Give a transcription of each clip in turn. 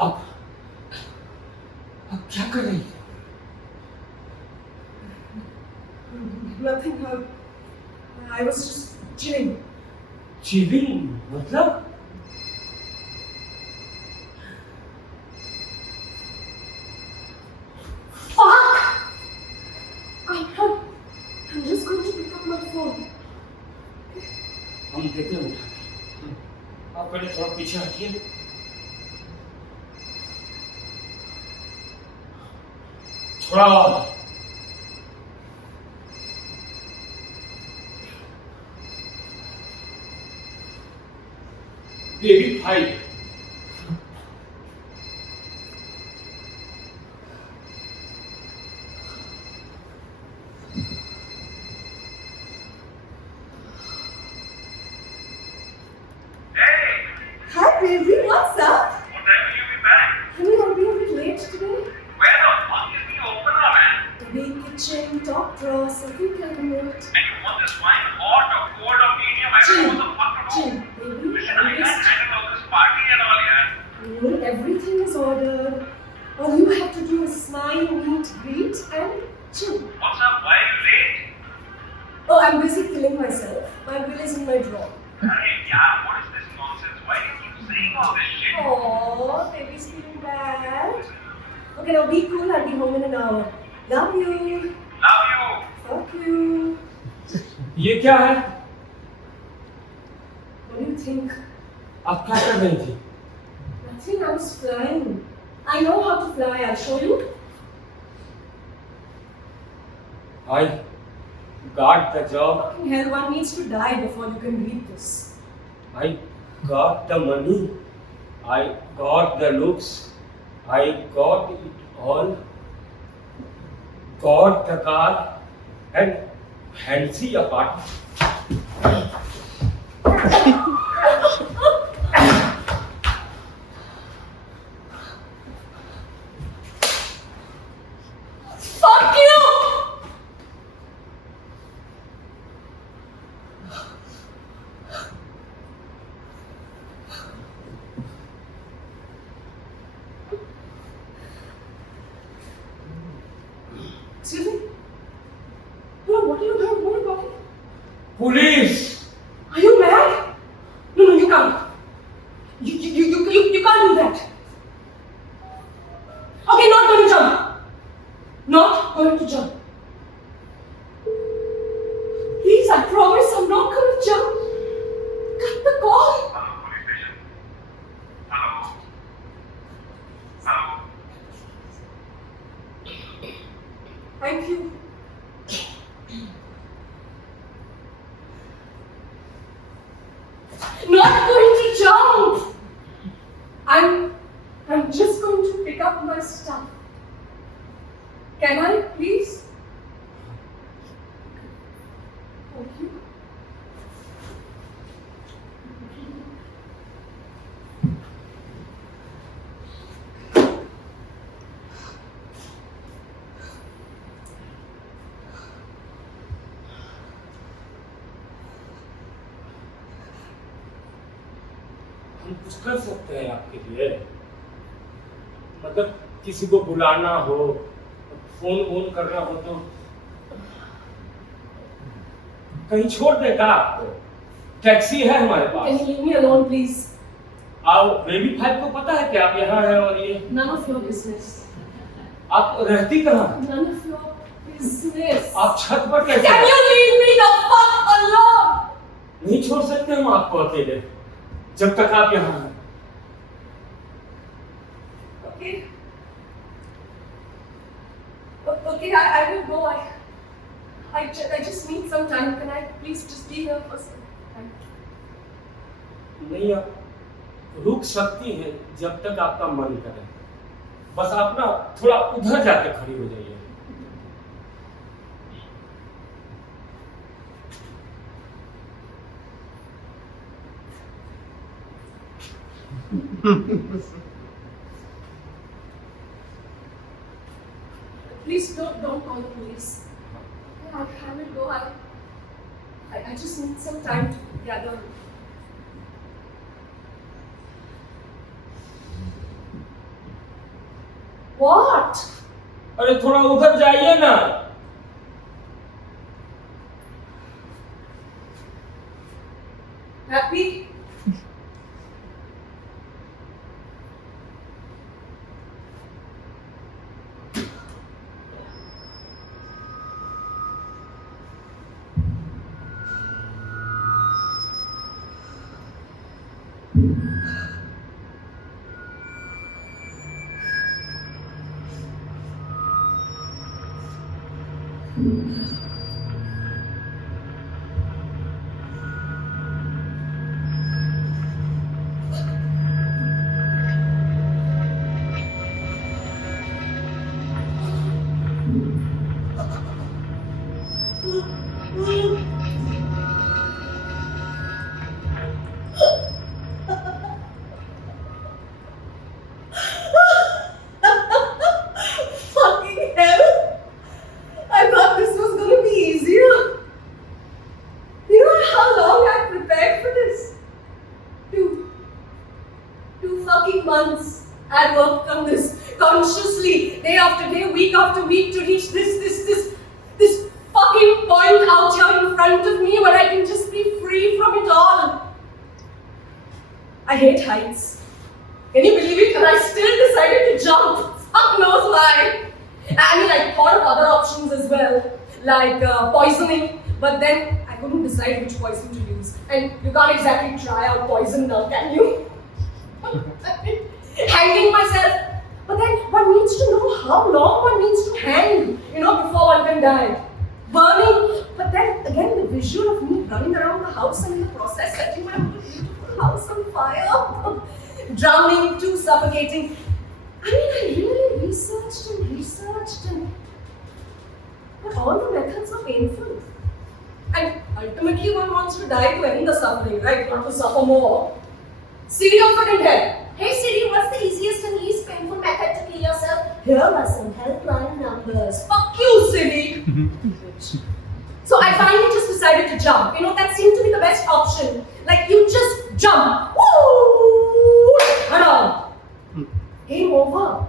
आप आप क्या कर रही हैं? Nothing. I was just chilling. Chilling मतलब? Fuck! I'm just going to pick up my phone. हम देते हैं उठा के। आप पहले थोड़ा पीछे हटिए। थोड़ा और। बेबी भाई Hi, baby. What's up? What time will you be back? Honey, I'll be a bit late today. Where the fuck is the opener, man? The big kitchen, top drawer, second cabinet. And you want this wine hot or cold or medium? I don't know what the fuck to do. Chill, baby. Listen, I can't handle all this party and all, yeah. Cool, everything is ordered. All you have to do is smile, meet, greet, and chill. What's up? Why are you late? Oh, I'm busy killing myself. My bill is in my drawer. Hey, yeah, what is this nonsense? Why do you keep saying all this shit? Oh, baby's feeling bad. Okay, now be cool. I'll be home in an hour. Love you. Love you. Fuck you. ये क्या है? What do you think? आप क्या कर रही थी? Nothing, I was flying. I know how to fly. I'll show you. I got the job. Fucking hell, one needs to die before you can read this. I got the money. I got the looks. I got it all. Got the car and fancy apartment. Fuck you! Excuse me? No, what are you doing? Who are you talking? Police! Are you mad? No, you can't. You can't do that. Okay, not going to jump. Not going to jump. Please, I promise I'm not going to jump. Cut the call. Hello, police station. Hello. Hello. Thank you. Not going to jump. I'm just going to pick up my stuff. Can I, please? Thank you. हम कुछ कर सकते हैं आपके लिए। मतलब किसी को बुलाना हो, फोन करना हो तो कहीं छोड़ देगा आपको। टैक्सी है हमारे Can pass. you leave me alone, please? आप बेबी भाई को पता है कि आप यहाँ हैं और ये None of your business. आप रहती कहाँ? None of your business. आप छत पर कैसे? Can you leave me the fuck alone? नहीं छोड़ सकते हम आपको अकेले जब तक आप यहाँ हैं। Okay. Okay, I will go. I just need some time. Can I please just be here for some time? नहीं आप रुक सकती हैं जब तक आपका मन करे। बस आप ना थोड़ा उधर जाके खड़ी हो जाइए। Please don't call the police. I will go. I just need some time to gather. What? अरे थोड़ा उधर जाइए ना। Happy? Fucking hell! I thought this was gonna be easier. You know how long I prepared for this? Two fucking months. I worked on this consciously, day after day, week after week, to reach this fucking point out here in front of me where I can just be free from it all. I hate heights. Can you believe it? And I still decided to jump. Fuck knows why. I mean, I thought of other options as well, like poisoning, but then I couldn't decide which poison to use. And you can't exactly try out poison now, can you? Hanging myself. But then one needs to know how long one needs to hang, before one can die. Burning. But then again, the visual of me running around the house and in the process setting my beautiful house on fire. Drowning, too suffocating. I mean, I really researched, but all the methods are painful. And ultimately, one wants to die to end the suffering, right? Not to suffer more. Siri also didn't help. Hey Siri, what's the easiest and least painful method to kill yourself? Here are some helpline numbers. Fuck you, Siri! So I finally just decided to jump. That seemed to be the best option. Like, you just jump. Woo! Hello. Game over.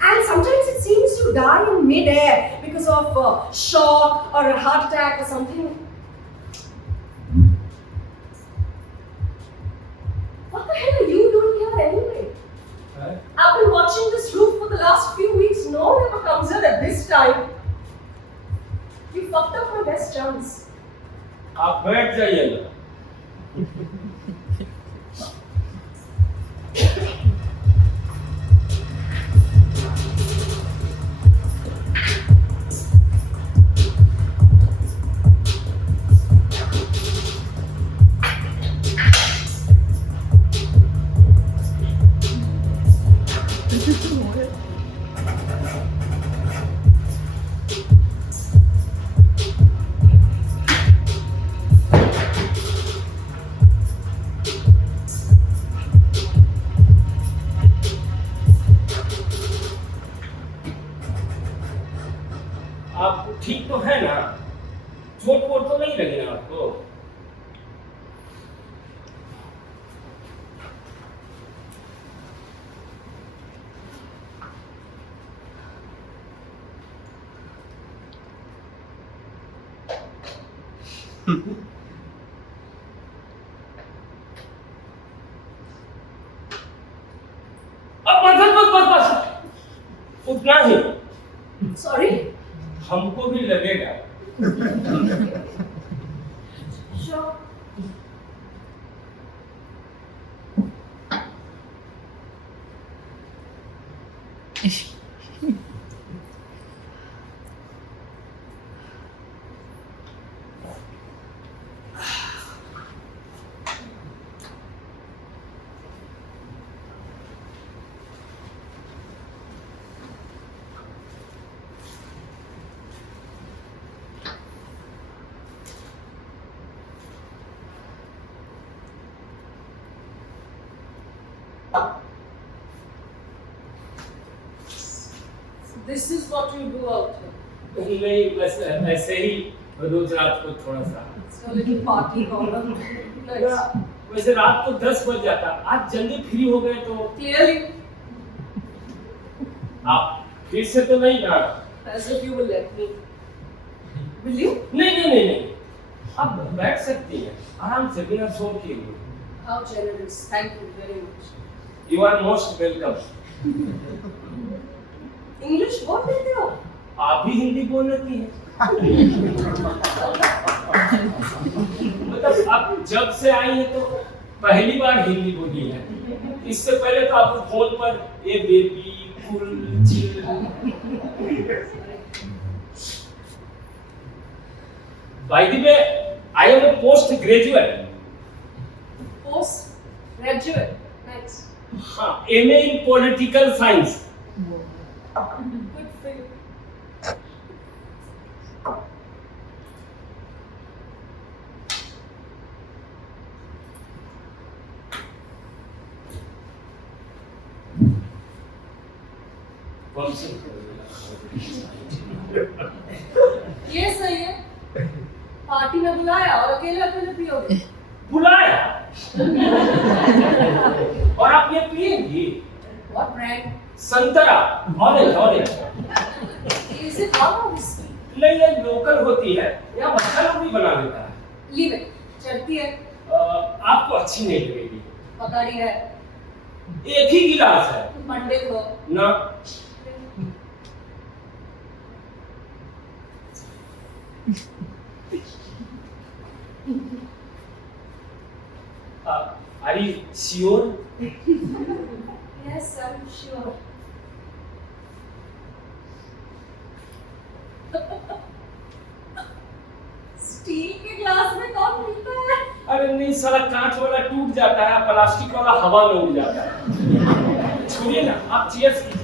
And sometimes it seems you die in mid-air because of shock or a heart attack or something. What the hell are you doing here anyway? Huh? I've been watching this roof for the last few weeks. No one ever comes here at this time. You fucked up my best chance. आप बैठ जाइएगा। आप ठीक तो है ना? चोट vote तो नहीं लगी ना आपको? अब बस उतना ही। Sorry? हमको भी लगेगा। Sure. This is what you do out here. नहीं, बस ऐसे ही रोज रात को थोड़ा सा। It's a little party going. Nice. वैसे रात को 10 बज जाता, आज जल्दी फ्री हो गए तो Clearly. आप फिर से तो नहीं ना? As if you will let me. Will you? नहीं, आप बैठ सकती हैं आराम से बिना शोर किए हुए। How generous. Thank you very much. You are most welcome. English बोल लेते हो? आप भी हिंदी बोल लेती हैं। मतलब आप जब से आई हैं तो पहली बार हिंदी बोली है। इससे पहले तो आप फोन पर ए बेबी कुल chill. By the way, I am a postgraduate. Postgraduate. Nice. हाँ, MA in Political Science. Good for you. ये सही है। पार्टी में बुलाया और अकेले अकेले पियोगे। बुलाया और आप ये पिएंगी? What brand? संतरा, orange. Is it all whiskey? नहीं, लोकल होती है या बच्चा लोग भी बना लेता है। Leave it. चलती है। आपको अच्छी नहीं लगेगी। पकड़ी है। एक ही गिलास है पंडित हो। ना। Are you sure? Yes, I'm sure. Steel के ग्लास में कौन पीता है? अरे नहीं साला, कांच वाला टूट जाता है, प्लास्टिक वाला हवा में उड़ जाता है। छोड़िए ना, आप चीयर्स कीजिए।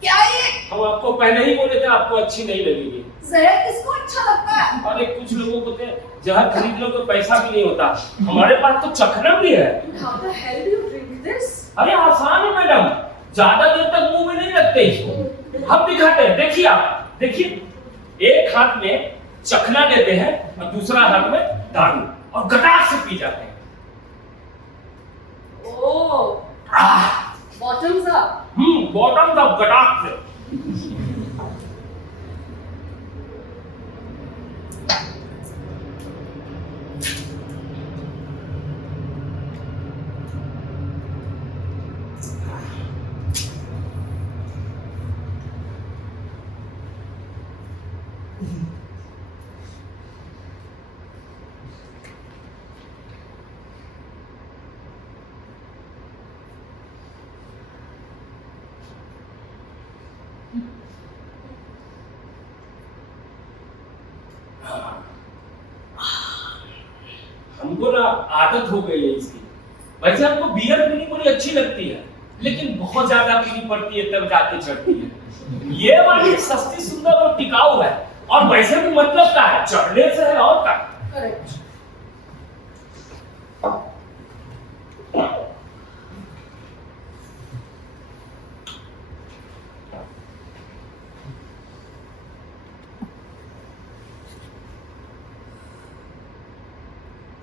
क्या ये? हम आपको पहले ही बोले थे आपको अच्छी नहीं लगेगी। जहर किसको अच्छा लगता है? अरे कुछ लोगों को तो जहर खरीद लो तो पैसा भी नहीं होता, हमारे पास तो चखना भी है। How the hell do you drink this? अरे आसान है मैडम, ज्यादा देर तक मुंह में नहीं रखते इसको। हम दिखाते हैं, देखिए आप, देखिए एक हाथ में चखना लेते हैं और दूसरा हाथ में दारू, और गटाक से पी जाते हैं। Oh, bottoms up. Bottom up, गटाक से। हमको ना आदत हो गई है इसकी। वैसे हमको बियर पीनी बड़ी अच्छी लगती है, लेकिन बहुत ज्यादा पीनी पड़ती है तब जाके चढ़ती है। ये वाली सस्ती, सुंदर और टिकाऊ है, और वैसे भी मतलब क्या है, चढ़ने से है और क्या। Correct.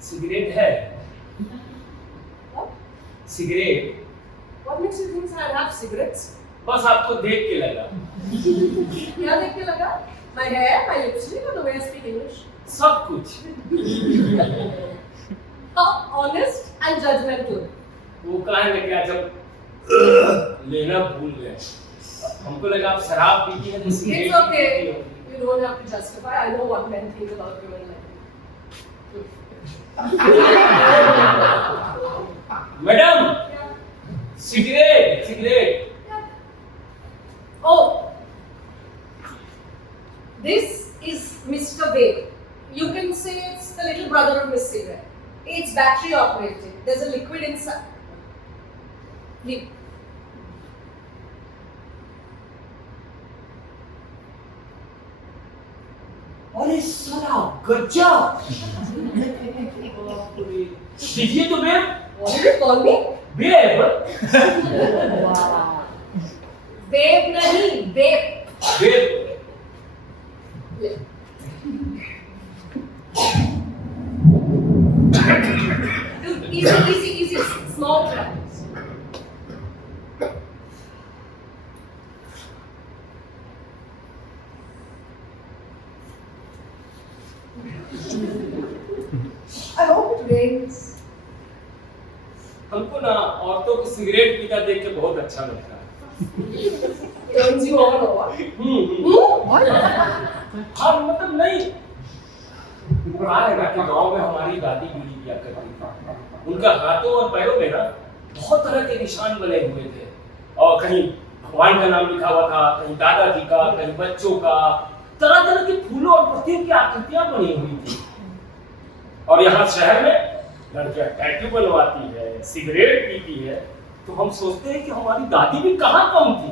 सिगरेट है? What? Cigarette? What makes you think I have cigarettes? बस आपको देख के लगा। क्या देख के लगा? My hair, my lipstick, or the way I speak English? सब कुछ। How honest and judgmental. वो कहने लगा जब लेना भूल गए, हमको लगा आप शराब पीती हैं तो सिगरेट It's okay. पीती होंगी। You don't have to justify. I know what men think about women like madam, Yeah. Cigarette, cigarette. Oh, this is Mr. Vape. You can say it's the little brother of Miss Cigarette. It's battery operated. There's a liquid inside. Leave. अरे साला गजब। दीजिए तो babe. What did you call me? Babe? Wow. Vape nahi, vape. Babe. ले. Easy. Small tries. I hope it rains. हमको ना औरतों को सिगरेट पीता देख के बहुत अच्छा लगता है। Turns you on or what? हाँ मतलब नहीं, कहा है ना कि गांव में हमारी दादी बीड़ी पिया करती थी। उनका हाथों और पैरों में ना बहुत तरह के निशान बने हुए थे, और कहीं भगवान का नाम लिखा हुआ था, कहीं दादाजी का, कहीं बच्चों का, तरह तरह के फूलों और पत्तियों की आकृतियां बनी हुई थी। और यहाँ शहर में लड़कियां टैटू बनवाती है, सिगरेट पीती है, तो हम सोचते हैं कि हमारी दादी भी कहाँ कम थी।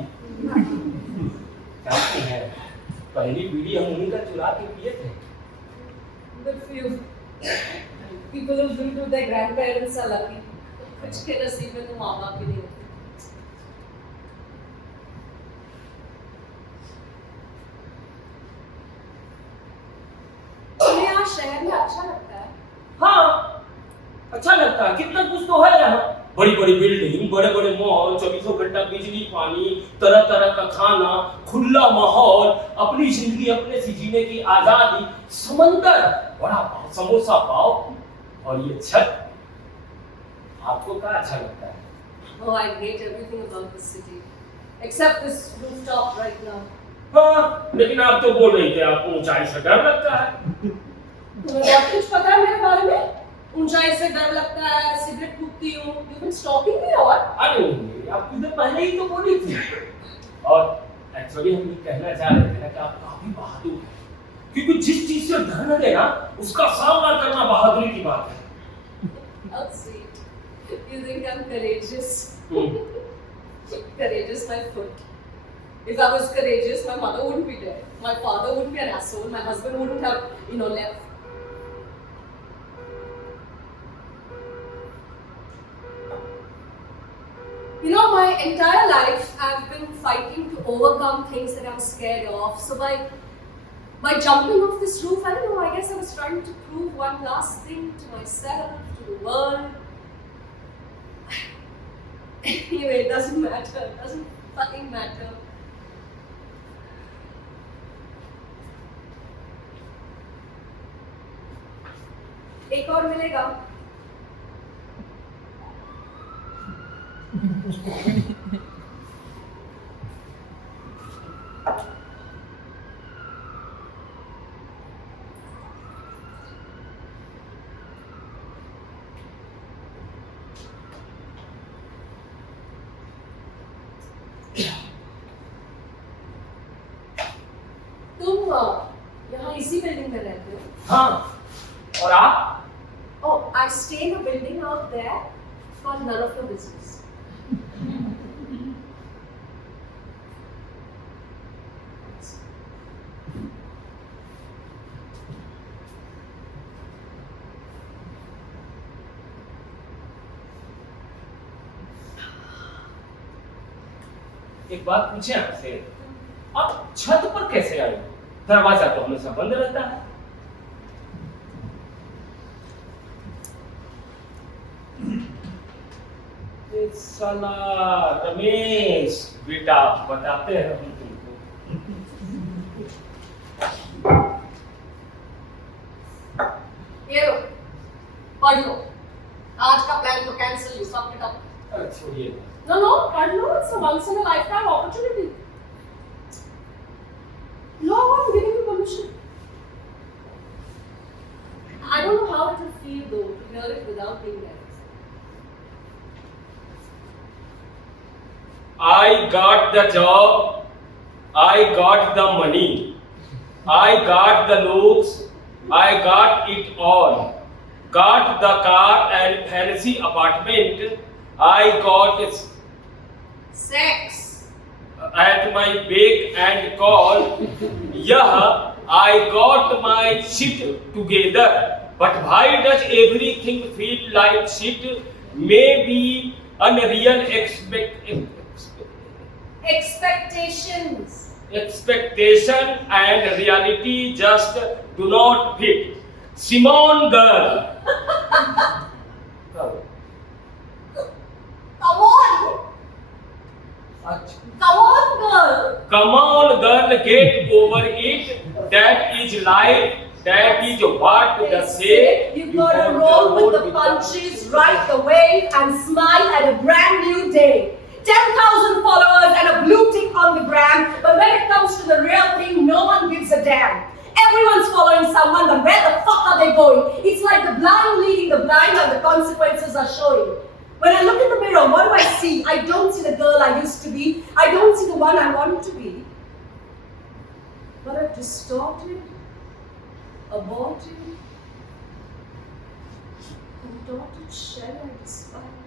जानते हैं, पहली बीड़ी हम उन्हीं का चुरा के पिए थे। Good for you. People who do to their grandparents are lucky. कुछ के नसीब में तो माँ बाप भी नहीं होते। तुम्हें यहाँ शहर में अच्छा लगता है? हाँ, अच्छा लगता है, कितना कुछ तो है यहाँ। बड़ी बड़ी बिल्डिंग, बड़े बड़े मॉल, 24 घंटा बिजली पानी, तरह तरह का खाना, खुला माहौल, अपनी जिंदगी अपने से जीने की आजादी, समंदर, बड़ा पाव, समोसा पाव, और ये छत। आपको क्या अच्छा लगता है? Oh, I hate everything about this city, except this rooftop right now. हाँ, लेकिन आप तो बोल रही थे आपको ऊंचाई से डर लगता है। तुम्हें बहुत कुछ पता है मेरे बारे में? ऊंचाई से डर लगता है, सिगरेट फूकती हूँ। You've been stalking me or what? अरे आप इधर पहले ही तो बोली थी। और एक्चुअली हम ये कहना चाह रहे थे ना कि आप काफी बहादुर हैं, क्योंकि जिस चीज से डर लगे ना उसका सामना करना बहादुरी की बात है। How sweet. You think I'm courageous? Courageous, my foot. If I was courageous, my mother wouldn't be dead. My father wouldn't be an asshole. My husband wouldn't have, left. My entire life I've been fighting to overcome things that I'm scared of. So by jumping off this roof, I don't know, I guess I was trying to prove one last thing to myself, to the world. Anyway, it doesn't matter. It doesn't fucking matter. एक और मिलेगा। तुम यहाँ इसी building में रहते हो? हाँ, और आप? Oh, I stay in a building out there called None of Your Business. एक बात पूछे आपसे, आप छत पर कैसे आए? दरवाजा तो हमेशा बंद रहता है। साला रमेश बेटा, बताते हैं हम तुमको। ये लो, पढ़ लो। आज का प्लान तो cancel, you stop it up. अरे छोड़िए। No, पढ़ लो, it's a once in a lifetime opportunity. No, I'm giving you permission. I don't know how it will feel though to hear it without being there. I got the job, I got the money, I got the looks, I got it all. Got the car and fancy apartment, I got Sex. at my beck and call. Yeah, I got my shit together. But why does everything feel like shit? Maybe unreal expectation and reality just do not fit. Simone girl. Well, get over it. That is life. That is what the say. You gotta roll with the punches, ride the wave, and smile at a brand new day. 10,000 followers and a blue tick on the gram, but when it comes to the real thing, no one gives a damn. Everyone's following someone, but where the fuck are they going? It's like the blind leading the blind, and the consequences are showing. When I look in the mirror, what do I see? I don't see the girl I used to be. I don't see the one I want to be. But I've distorted, aborted, contorted shell I despise.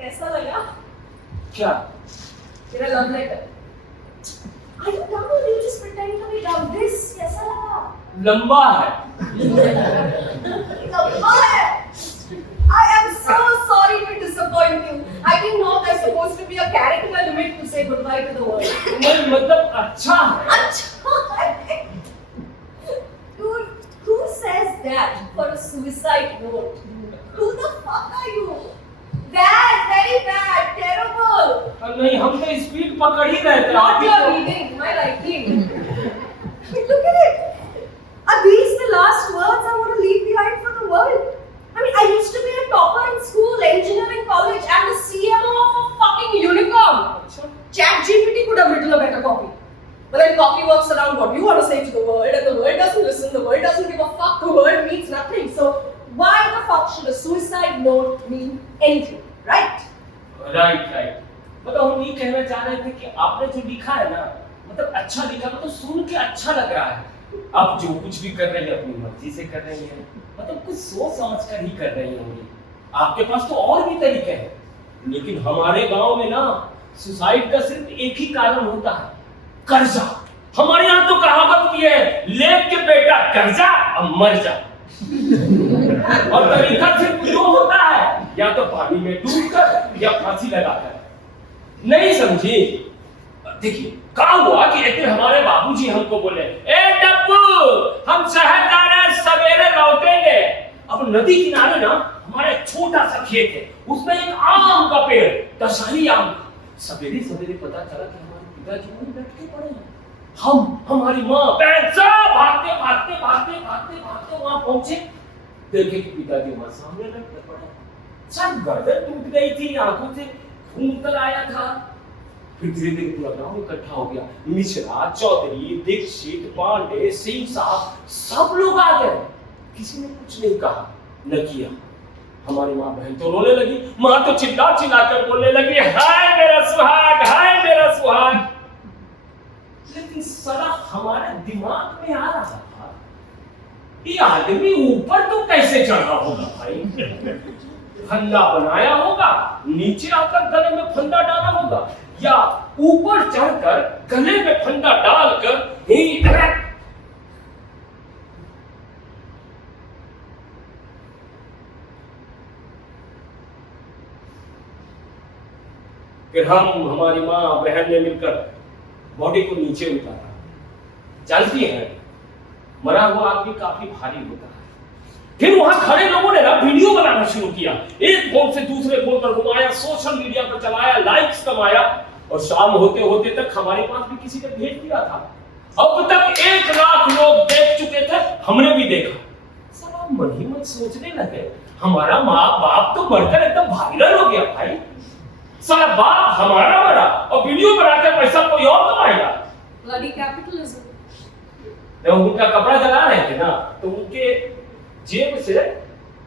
कैसा लगा? क्या? मेरा love letter. Are you dumb or you just pretending to be dumb? This कैसा लगा? लंबा है. लंबा है. I am so sorry to disappoint you. I didn't know there's supposed to be a character limit to say goodbye to the world. नहीं मतलब अच्छा है. अच्छा है. Dude, who says that for a suicide note? Who the fuck are you? Bad, very bad, terrible. नहीं हम तो speed पकड़ ही रहे थे. Not your reading, my writing. Look at it. Are these the last words I want to leave behind for the world? I mean, I used to be a topper in school, engineering college, and the CMO of a fucking unicorn. ChatGPT could have written a better copy. But then copy works around what you want to say to the world, and the world doesn't listen, the world doesn't give a fuck, the world means nothing. So why the fuck should a suicide note mean anything, right? Right. मतलब हम ये कहना चाह रहे थे कि आपने जो लिखा है ना, मतलब अच्छा लिखा, मतलब सुन के अच्छा लग रहा है. आप जो कुछ भी कर रहे हैं अपनी मर्जी से कर रही हैं, मतलब कुछ सोच समझ कर ही कर रही होंगी. आपके पास तो और भी तरीके हैं, लेकिन हमारे गांव में ना सुसाइड का सिर्फ एक ही कारण होता है, कर्जा. हमारे यहाँ तो कहावत भी है, लेक के बेटा कर्जा अब मर जा. और तरीका सिर्फ जो होता है, या तो पानी में डूबकर या फांसी लगाकर. नहीं समझी? देखिए क्या हुआ कि एक दिन हमारे बाबूजी हमको बोले, ए डब्बू हम शहर जा रहे हैं, सवेरे लौटेंगे. अब नदी किनारे ना हमारा एक छोटा सा खेत है, उसमें एक आम का पेड़, दशहरी आम. सवेरे सवेरे पता चला कि हमारे पिताजी वहीं लटके पड़े हैं. हमारी माँ बहन सब भागते वहां पहुंचे, देखे कि पिताजी वहां सामने लटके पड़े. सब गर्दन टूट गई थी, आंखों से खून निकल आया था. फिर धीरे धीरे पूरा गांव इकट्ठा हो गया. मिश्रा, चौधरी, दीक्षित, पांडे, सिंह साहब सब लोग आ गए. किसी ने कुछ नहीं कहा न किया. हमारी माँ बहन तो रोने लगी. माँ तो चिल्ला कर बोलने लगी, हाय मेरा सुहाग, हाय मेरा सुहाग. लेकिन साला हमारे दिमाग में आ रहा था, ये आदमी ऊपर तो कैसे चढ़ा होगा भाई? फंदा बनाया होगा, नीचे आकर गले में फंदा डाला होगा, या ऊपर चढ़कर गले में फंदा डालकर ही. फिर हमारी माँ बहन ने मिलकर बॉडी को नीचे उतारा. जानती हैं, मरा हुआ आदमी काफी भारी होता है. फिर वहां खड़े लोगों ने ना वीडियो बनाना शुरू किया. एक फोन से दूसरे फोन पर घुमाया, सोशल मीडिया पर चलाया, लाइक्स कमाया, और शाम होते होते तक हमारे पास भी किसी ने भेज दिया था. अब तक 1 लाख लोग देख चुके थे, हमने भी देखा. सब आप मन ही मन सोचने लगे, हमारा माँ बाप तो बढ़कर एकदम वायरल हो गया भाई. साला बाप हमारा मरा और वीडियो बनाकर पैसा कोई और कमाएगा. Bloody capitalism. जब उनका कपड़ा जला रहे थे ना, तो उनके जेब से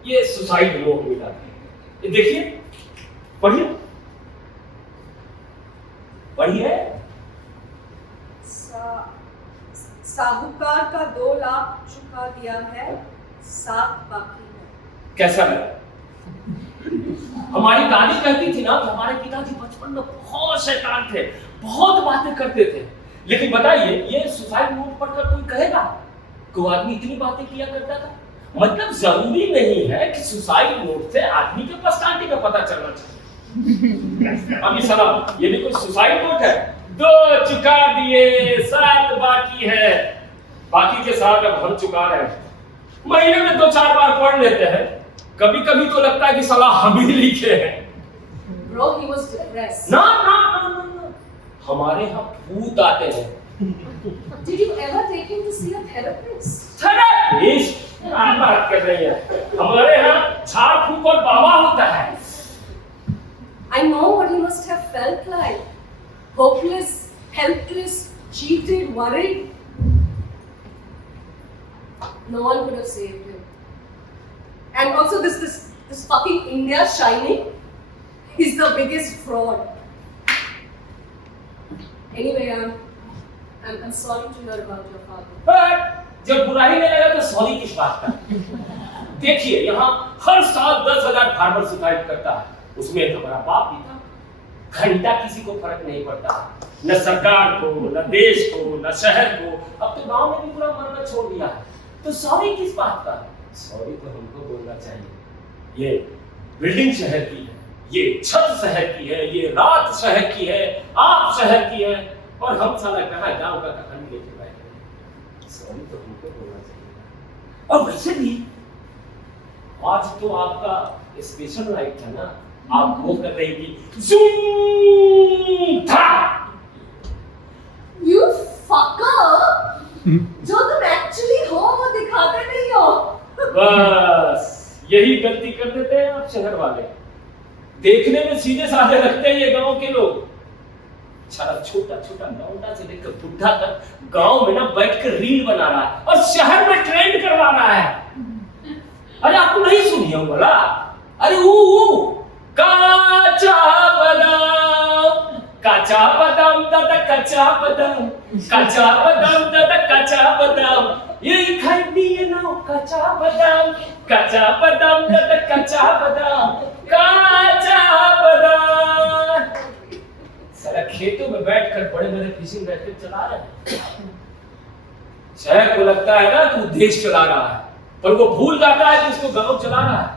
ये सुसाइड नोट मिला था. ये देखिए, पढ़िए. साहूकार का 2 लाख चुका दिया है, 7 बाकी है. कैसा लगा? हमारी दादी कहती थी ना कि हमारे पिताजी बचपन में बहुत शैतान थे, बहुत बातें करते थे. लेकिन बताइए, ये सुसाइड नोट पढ़कर कोई कहेगा कोई आदमी इतनी बातें किया करता था? मतलब जरूरी नहीं है कि सुसाइड नोट से आदमी के पर्सनालिटी का पता चलना चाहिए. अभी सलाम, ये भी कोई सुसाइड नोट है. 2 चुका दिए, 7 बाकी है. बाकी के 7 अब हम चुका रहे हैं. महीने में 2-4 बार पढ़ लेते हैं. कभी कभी तो लगता है कि साला हम ही लिखे हैं. Bro, he was depressed. ना ना ना ना ना, हमारे यहाँ भूत आते हैं। Did you ever take him to see a therapist? Therapist? क्या बात कर रही है? हमारे यहाँ झाड़ फूक और बाबा होता है। I know what he must have felt like. Hopeless, helpless, cheated, worried. No one could have saved him. And also this fucking India Shining is the biggest fraud. Anyway, I'm sorry to hear about your father. पर जब बुरा ही नहीं लगा तो sorry किस बात का? देखिए यहाँ हर साल 10,000 फार्मर सुसाइड करता है, उसमें हमारा बाप भी था। घंटा किसी को फर्क नहीं पड़ता, न सरकार को, न देश को, न शहर को। अब तो गांव में भी पूरा मरना छोड़ दिया है, तो सॉरी किस बात का? सॉरी तो हमको बोलना चाहिए। ये बिल्डिंग शहर की है, ये छत शहर की है, ये रात शहर की है, आप शहर की है, और हम साला कहाँ गांव का कहानी लेके बैठे हैं। सॉरी तो हमको बोलना चाहिए। और वैसे भी आज तो आपका स्पेशल लाइट था ना, आप वो कर रही थी ज़ूम था। You fucker! जो तुम एक्चुअली हो वो दिखाते नहीं हो। बस यही गलती कर देते हैं आप शहर वाले। देखने में सीधे साधे लगते हैं ये गांव के लोग। सारा छोटा छोटा लौंडा से लेकर बुढ़ा तक गांव में ना बैठकर रील बना रहा है और शहर में ट्रेंड करवा रहा है। अरे आपको नहीं सुनी हो बोला? अरे काचा बादाम दादा काचा बादाम दादा काचा बादाम ये खाई है ना काचा बादाम दादा काचा बादाम सारा खेतों में बैठकर बड़े बड़े फिशिंग रैकेट चला रहे हैं। शहर को लगता है ना कि देश चला रहा है, पर वो भूल जाता है कि उसको गांव चला रहा है।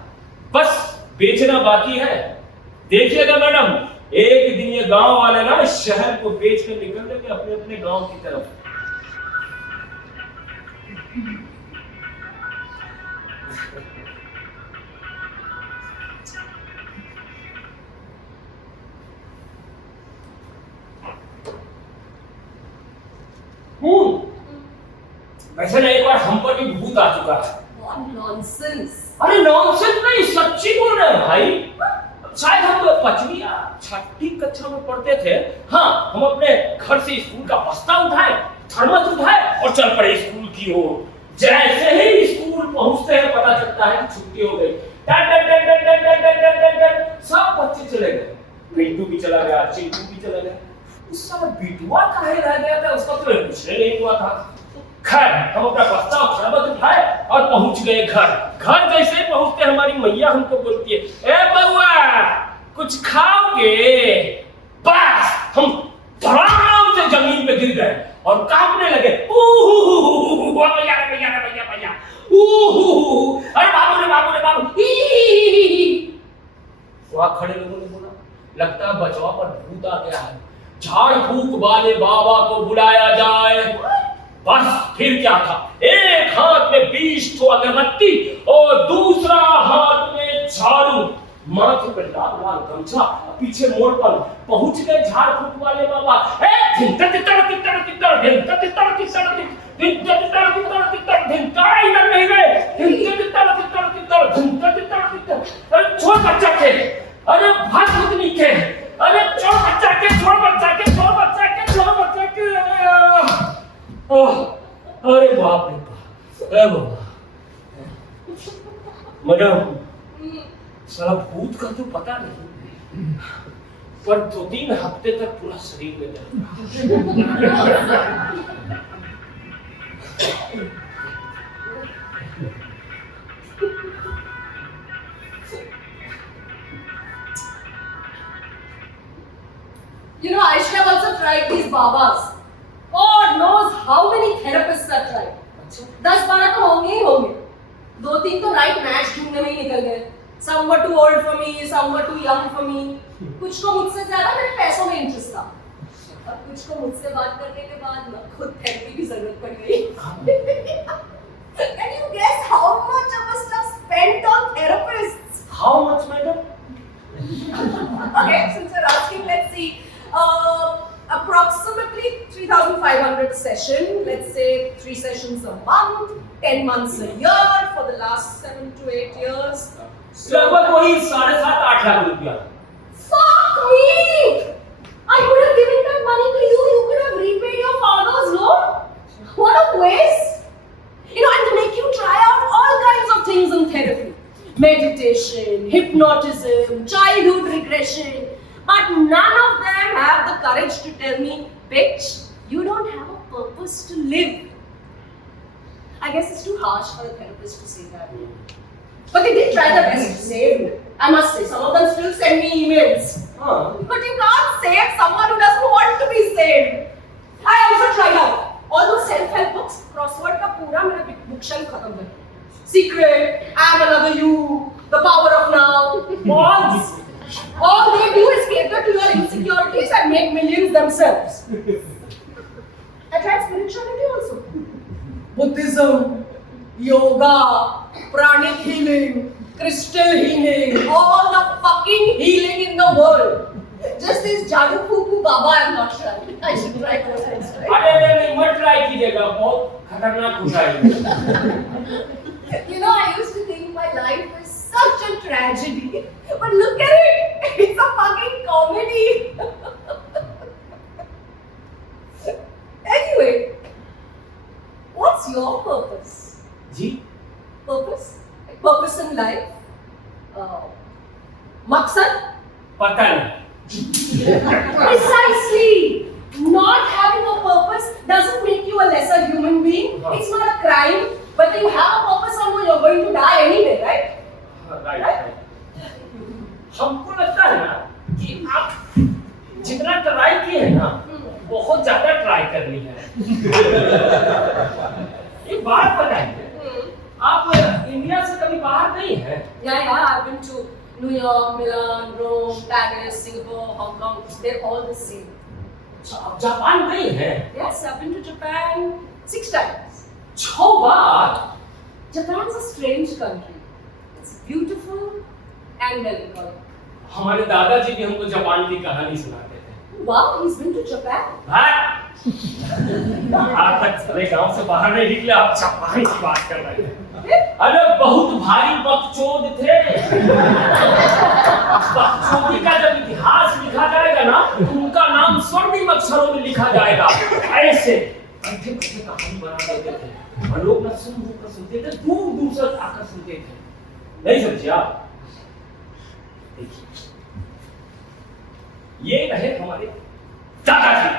बस बेचना बाकी है। देखिएगा मैडम, एक दिन ये गांव वाले ना इस शहर को बेच कर निकल लेंगे अपने अपने गांव की तरफ। वैसे ना एक बार हम पर भी भूत आ चुका है। What nonsense! अरे नॉनसेंस नहीं, सच्ची बोल रहे हैं भाई। शायद हम 5वीं या 6ठी कक्षा में पढ़ते थे। हाँ, हम अपने घर से स्कूल का बस्ता उठाए, थर्मस उठाए और चल पड़े स्कूल की ओर। जैसे ही स्कूल पहुंचते हैं पता चलता है कि छुट्टी हो गई। सब बच्चे चले गए, पिंटू भी चला गया, चिंटू भी चला गया। उस समय बिटुआ काहे रह गया था, उसका तो कुछ नहीं हुआ था। खैर हम अपना बस्ता और थर्मस उठाए और पहुंच गए घर। घर जैसे ही पहुंचते हमारी मैया हमको बोलती है, ए बउआ कुछ खाओगे? बस हम धड़ाम से जमीन पे गिर गए और कांपने लगे। अरे बाबू रे बाबू रे बाबू। वहां खड़े लोगों ने बोला, लगता है बचवा पर भूत आ गया है, झाड़ फूक वाले बाबा को बुलाया जाए। बस फिर क्या था, एक हाथ में 20 ठो अगरबत्ती और दूसरा हाथ में झाड़ू, माथे पर लाल लाल गमछा, पीछे मोड़ पर पहुंच गए झाड़ फूक वाले बाबा। छोड़ बच्चा के, अरे भाग भूतनी के, अरे छोड़ बच्चा के, छोड़ बच्चा के, छोड़ बच्चा के, छोड़ बच्चा के। अरे बाप रे बाप, अरे बाबा मैडम, साला भूत का तो पता नहीं, पर 2-3 हफ्ते तक पूरा शरीर में You know, I should have also tried these babas. God knows how many therapists have tried. 10-12 तो होंगे ही होंगे। 2-3 तो राइट मैच ढूंढने में ही निकल गए। Some were too old for me, some were too young for me. कुछ को मुझसे ज्यादा मेरे पैसों में इंटरेस्ट था, और कुछ को मुझसे बात करने के बाद ना खुद थेरेपी की जरूरत पड़ गई। Can you guess how much I must have spent on therapists? How much, madam? Okay, since you're asking, let's see. Approximately 3,500 session. Let's say 3 sessions a month, 10 months a year for the last 7 to 8 years. लगभग वही 7.5-8 लाख रुपया। Fuck me! I could have given that money to you. You could have repaid your father's loan. What a waste! You know, and to make you try out all kinds of things in therapy. Meditation, hypnotism, childhood regression. But none of them have the courage to tell me, bitch, you don't have a purpose to live. I guess it's too harsh for a therapist to say that. But they did try their best to save me. I must say, some of them still send me emails. But you can't save someone who doesn't want to be saved. I also tried out all those self-help books. Crossword का पूरा मेरा bookshelf खत्म कर दिया. Secret, I'm another you, The Power of Now. All they do is cater to your insecurities and make millions themselves. I tried spirituality also. Buddhism, yoga, pranic healing, crystal healing, all the fucking healing in the world. Just this Jadu Kuku Baba I'm not trying. I should try those things, right? अरे मत try कीजिएगा, बहुत खतरनाक होता है। You know, I used to think my life was such a tragedy. But look at it! It's a fucking comedy! Anyway, what's your purpose? Ji? Purpose? Purpose in life? Maqsad? पता नहीं। Precisely! Not having a purpose doesn't make you a lesser human being. It's not a crime. Whether you have a purpose or not, you're going to die anyway, right? Right. हमको लगता है ना कि आप जितना try किए हैं ना, बहुत ज्यादा ट्राई करनी है। एक बात बताइए, आप इंडिया से कभी बाहर नहीं हैं? Yeah, I've been to New York, Milan, Rome, Paris, Singapore, Hong Kong. They're all the same. आप जापान गए हैं? Yes, I've been to Japan 6 times. 6 bar? Japan's a strange country. It's beautiful and melancholic. हमारे दादाजी भी हमको Japan की कहानी सुनाते थे। Wow, he's been to Japan? आज तक सारे गांव से बाहर नहीं निकले, आप जापान की बात कर रहे हैं। अरे बहुत भारी बकचोद थे। बकचोदी का जब इतिहास लिखा जाएगा ना, तो उनका नाम स्वर्णिम अक्षरों में लिखा जाएगा। ऐसे बैठे बैठे कहानी बना देते थे और लोग ना सुनते थे, दूर दूर से आकर सुनते थे। नहीं समझे आप? देखिए, ये रहे हमारे दादाजी।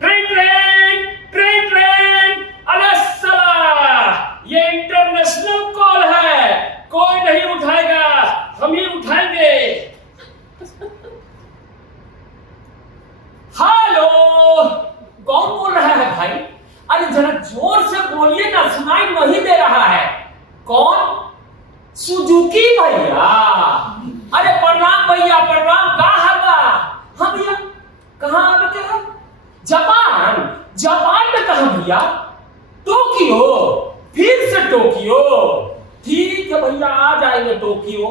ट्रेन ट्रेन ट्रेन ट्रेन, अरे साला, ये इंटरनेशनल कॉल है, कोई नहीं उठाएगा, हम ही उठाएंगे। हेलो, कौन बोल रहा है भाई? अरे जरा जोर से बोलिए ना, सुनाई नहीं दे रहा है। कौन? सुजुकी भैया। अरे प्रणाम भैया, प्रणाम। कहाँ है? हाँ भैया, कहाँ आ गए हैं? जापान? जापान में कहाँ भैया? टोक्यो? फिर से टोक्यो? ठीक है भैया, आ जाएंगे टोक्यो।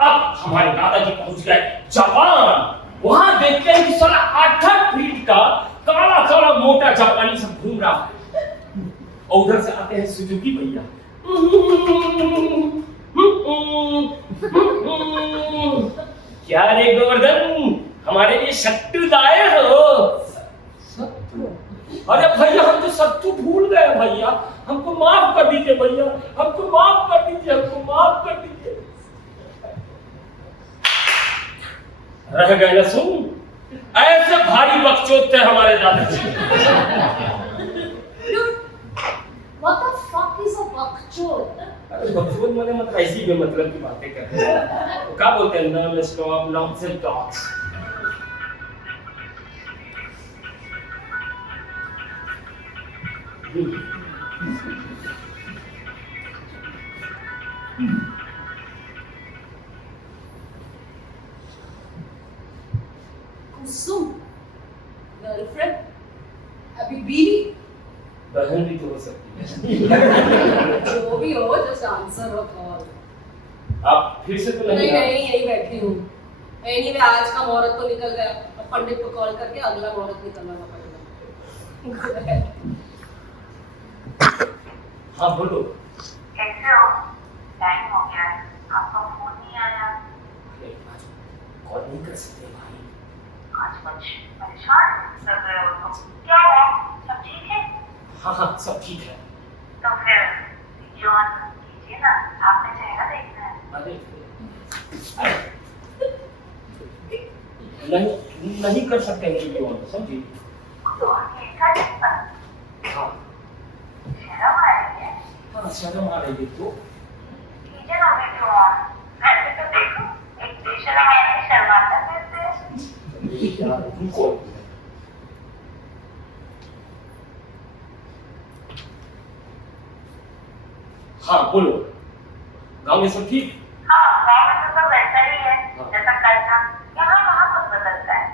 अब हमारे दादाजी पहुंच गए जापान। वहां देखते हैं कि साला 8 फीट का काला काला मोटा जापानी सब घूम रहा है। और उधर से आते हैं सुजुकी भैया। क्या रे गोवर्धन, हमारे लिए सट्टू लाए हो? अरे भैया, हम तो सट्टू भूल गए भैया, हमको माफ कर दीजिए भैया, हमको माफ कर दीजिए, हमको माफ कर दीजिए। रह गए ना सुन, ऐसे भारी बकचोद थे हमारे दादाजी। What the fuck is a bakchod? अरे बकचोद माने मतलब ऐसी बेमतलब की बातें करते हैं। तो क्या बोलते हैं? Non stop nonsense talks. Kusum, girlfriend, अभी बीवी, बहन भी तो हो सकती है। जो भी हो, just answer her call. आप फिर से तो नहीं नहीं नहीं, यही बैठी हूँ। एनीवे आज का मुहूर्त तो निकल गया, अब पंडित को कॉल करके अगला मुहूर्त निकलवाना पड़ेगा। हाँ बोलो। कैसे हो? टाइम हो गया है, आपका फोन नहीं आया। अरे, आज कॉल नहीं कर सकते भाई। आज कुछ परेशान लग रहे हो तुम। क्या है? सब ठीक है? हाँ हाँ सब ठीक है। तो फिर वीडियो ऑन कीजिए ना, आपने चेहरा देखना है। अरे नहीं नहीं कर सकते हैं वीडियो ऑन, समझी? तो आगे का चक्कर, हाँ शर्म आ रही है? हाँ शर्म आ रही है तो कीजिए ना वीडियो ऑन। वैसे तो देखो, एक बेशर्म आदमी शर्माता कैसे है? यार रुको। हाँ बोलो, गाँव में सब ठीक? हाँ, गाँव में तो सब वैसा ही है हाँ। जैसा कल था। यहाँ वहाँ कुछ बदलता है।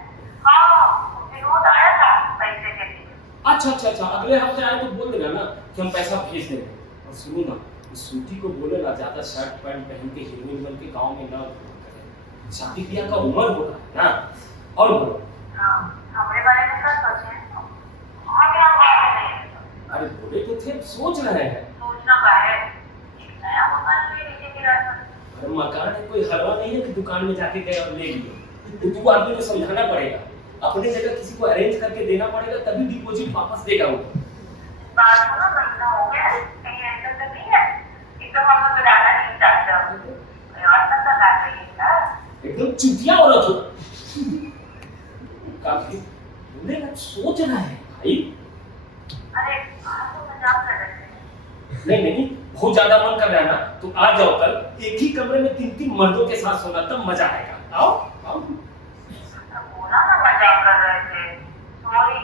हाँ, विनोद आया था पैसे के लिए। अच्छा अगले हफ्ते आए तो बोल देना ना कि हम पैसा भेज देंगे। और सुनो ना, उस सूटी को बोले ना ज्यादा शर्ट पैंट पहन के हीरोइन बन के गाँव में ना करे। शादी ब्याह का उम्र हो रहा है ना। और बोलो। हाँ, हमारे बारे में क्या सोचे? आगे हम गाँव में नहीं हैं। अरे बोले तो थे, सोच रहे हैं। सोचना का है, एक नया मकान भी नीचे गिरा था। अरे मकान है, कोई हलवा नहीं है कि दुकान में जाके गए और ले लिए। तो दो आदमी को समझाना पड़ेगा, अपने जगह किसी को अरेंज करके देना पड़ेगा, तभी डिपॉजिट वापस देगा वो। बात को ना महीना हो गया, कहीं ऐसा तो नहीं है? एक तो हम तो जाना नहीं चाहते, कोई और धंधा कर रही है क्या? एकदम चुतिया औरत हो। काफी बोले ना, सोच रहा है भाई। अरे आप तो मजाक कर रहे थे। नहीं बहुत ज्यादा मन कर रहा है ना, तो आ जाओ कल, एक ही कमरे में 3 मर्दों के साथ सोना, तब मजा आएगा। आओ आओ। बोला ना मजाक कर रहे थे। सॉरी।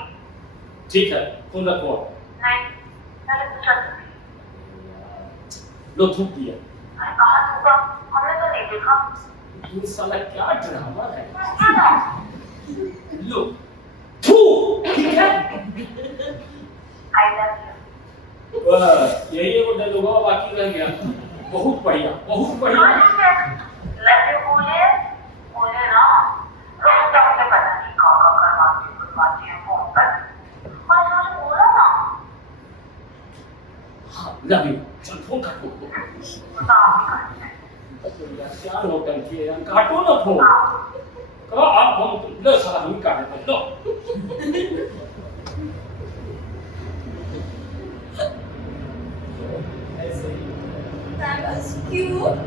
ठीक है, फोन रखो। नहीं, मैंने पूछा था। लो थूक दिया। अरे कहाँ थूका? हमने तो नहीं देखा। ये साला क्या ड्रामा है। क्या ना? लो थू, ठीक है। I love you. बस यही है वो डायलॉग, बाकी रह गया। बहुत बढ़िया बहुत बढ़िया। लगे बोले ना, रोज तो मुझे पता नहीं कहाँ करवाती है फोन पर। और मुझे बोला ना। हाँ लव यू, चल फोन काटो। बता आप ही करते हैं। क्या नौटंकी है यार, काटो ना फोन। कहो आप फोन लो, साला हम ही काटते हैं, लो। That was cute.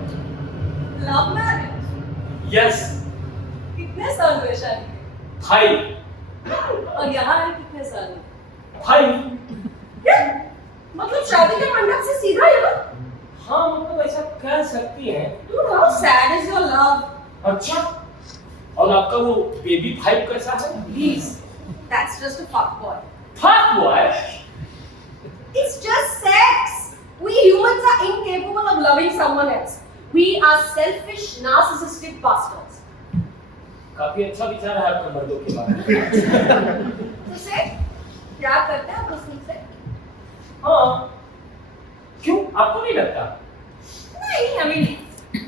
Love marriage. Yes कितने साल हुए शादी के? भाई और यहाँ आए कितने साल हुए? भाई। मतलब शादी के मंडप से सीधा यहाँ? हाँ मतलब ऐसा कह सकती है। Dude, how sad is your love? अच्छा, और आपका वो बेबी भाई कैसा है? Please, that's just a fuck boy. Fuck boy. It's just sex. We humans are incapable of loving someone else. We are selfish, narcissistic bastards. काफी अच्छा विचार है आपका मर्दों के बारे में। तो से क्या करते हैं आप उसमें से? हाँ क्यों, आपको नहीं लगता? नहीं, I mean,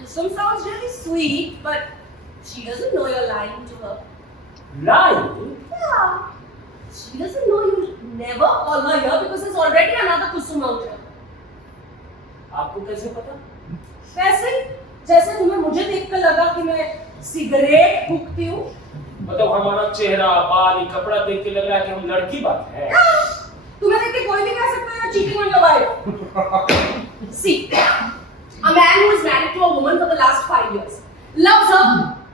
Kusum sounds really sweet, but she doesn't know you're lying to her. Lying? Yeah. She doesn't know you never call her here because there's already another Kusum out here. आपको कैसे पता? वैसे जैसे तुम्हें मुझे देखकर लगा कि मैं सिगरेट फूकती हूँ। मतलब हमारा चेहरा, बाल, कपड़ा देख के लग रहा है कि हम लड़की बात है। तुम्हें देख के कोई भी कह सकता है cheating on your wife. See, a man who is married to a woman for the last 5 years loves her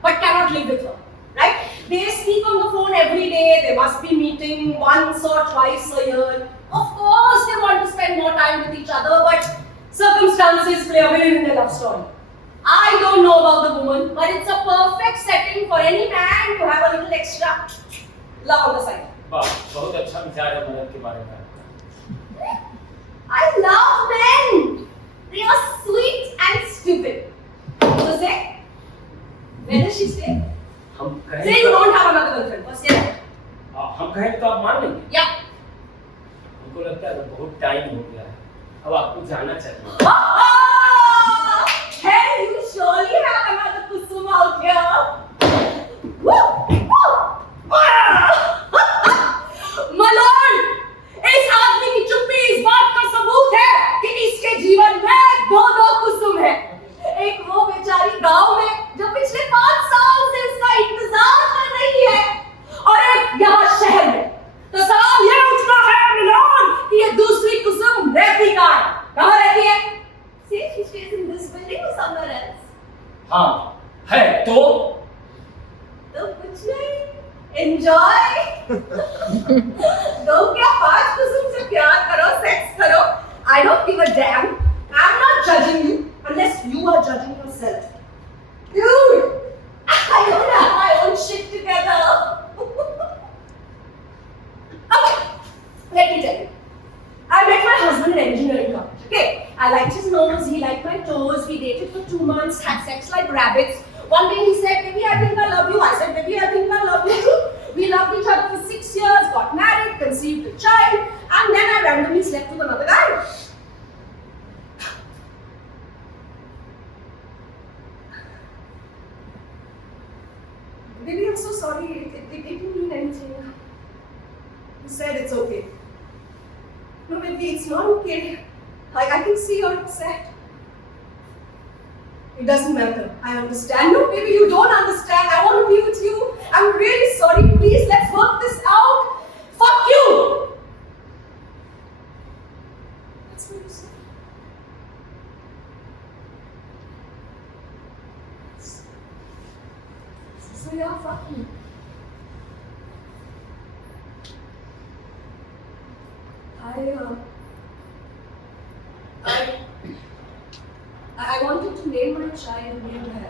but cannot live with her. Right? They speak on the phone every day. They must be meeting once or twice a year. Of course, they want to spend more time with each other, but circumstances play a role in their love story. I don't know about the woman, but it's a perfect setting for any man to have a little extra love on the side. वाह, बहुत अच्छा विचार है मर्द के बारे में। I love men. They are sweet and stupid. So say, where does she stay? हम Say कहें you don't have another girlfriend. First say that. हम कहें तो आप मान लेंगे? Yeah. हमको लगता है बहुत टाइम हो गया है, अब आपको जाना चाहिए। Hey, you surely have another Kusum out here. हाँ है तो कुछ नहीं, एंजॉय। दो क्या 5 किस्म से प्यार करो, सेक्स करो। I don't give a damn. I'm not judging you unless you are judging yourself. Dude, I don't have my own shit together. Okay, let me tell you. I met my husband in engineering college. Okay, I liked his nose, he liked my toes. We dated for 2 months, had sex like rabbits. One day he said, "Baby, I think I love you." I said, "Baby, I think I love you." We loved each other for 6 years, got married, conceived a child, and then I randomly slept with another guy. Baby, I'm so sorry. It didn't mean anything. He said it's okay. No, baby, it's not okay. I can see you're upset. It doesn't matter. I understand. No, baby, you don't understand. I want to be with you. I'm really sorry. Please, let's work this out. Fuck you! That's what you said. So yeah, fuck me. I wanted to name my child Nirbhay.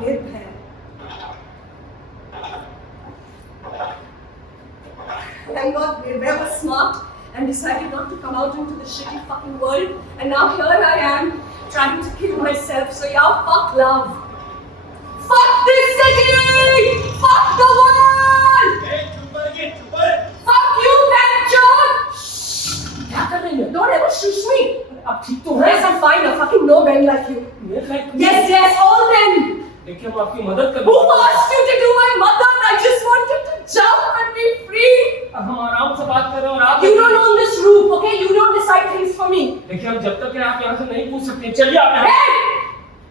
Nirbhay. Thank God Nirbhay was smart and decided not to come out into the shitty fucking world. And now here I am trying to kill myself. So yeah, fuck love. Fuck this city! Fuck the world! Fuck you, Panchon! क्या कर रही है? Don't ever shush me. अब ठीक तो है। Yes, I'm fine. I fucking know men like you. Yes, all men. देखिए हम आपकी मदद कर Who asked you to do my mother? I just wanted to jump and be free. हम आराम से बात कर रहे हैं और आप You don't own this roof, okay? You don't decide things for me. देखिए हम जब तक है आप यहाँ से नहीं पूछ सकते। चलिए आप यहाँ। Hey!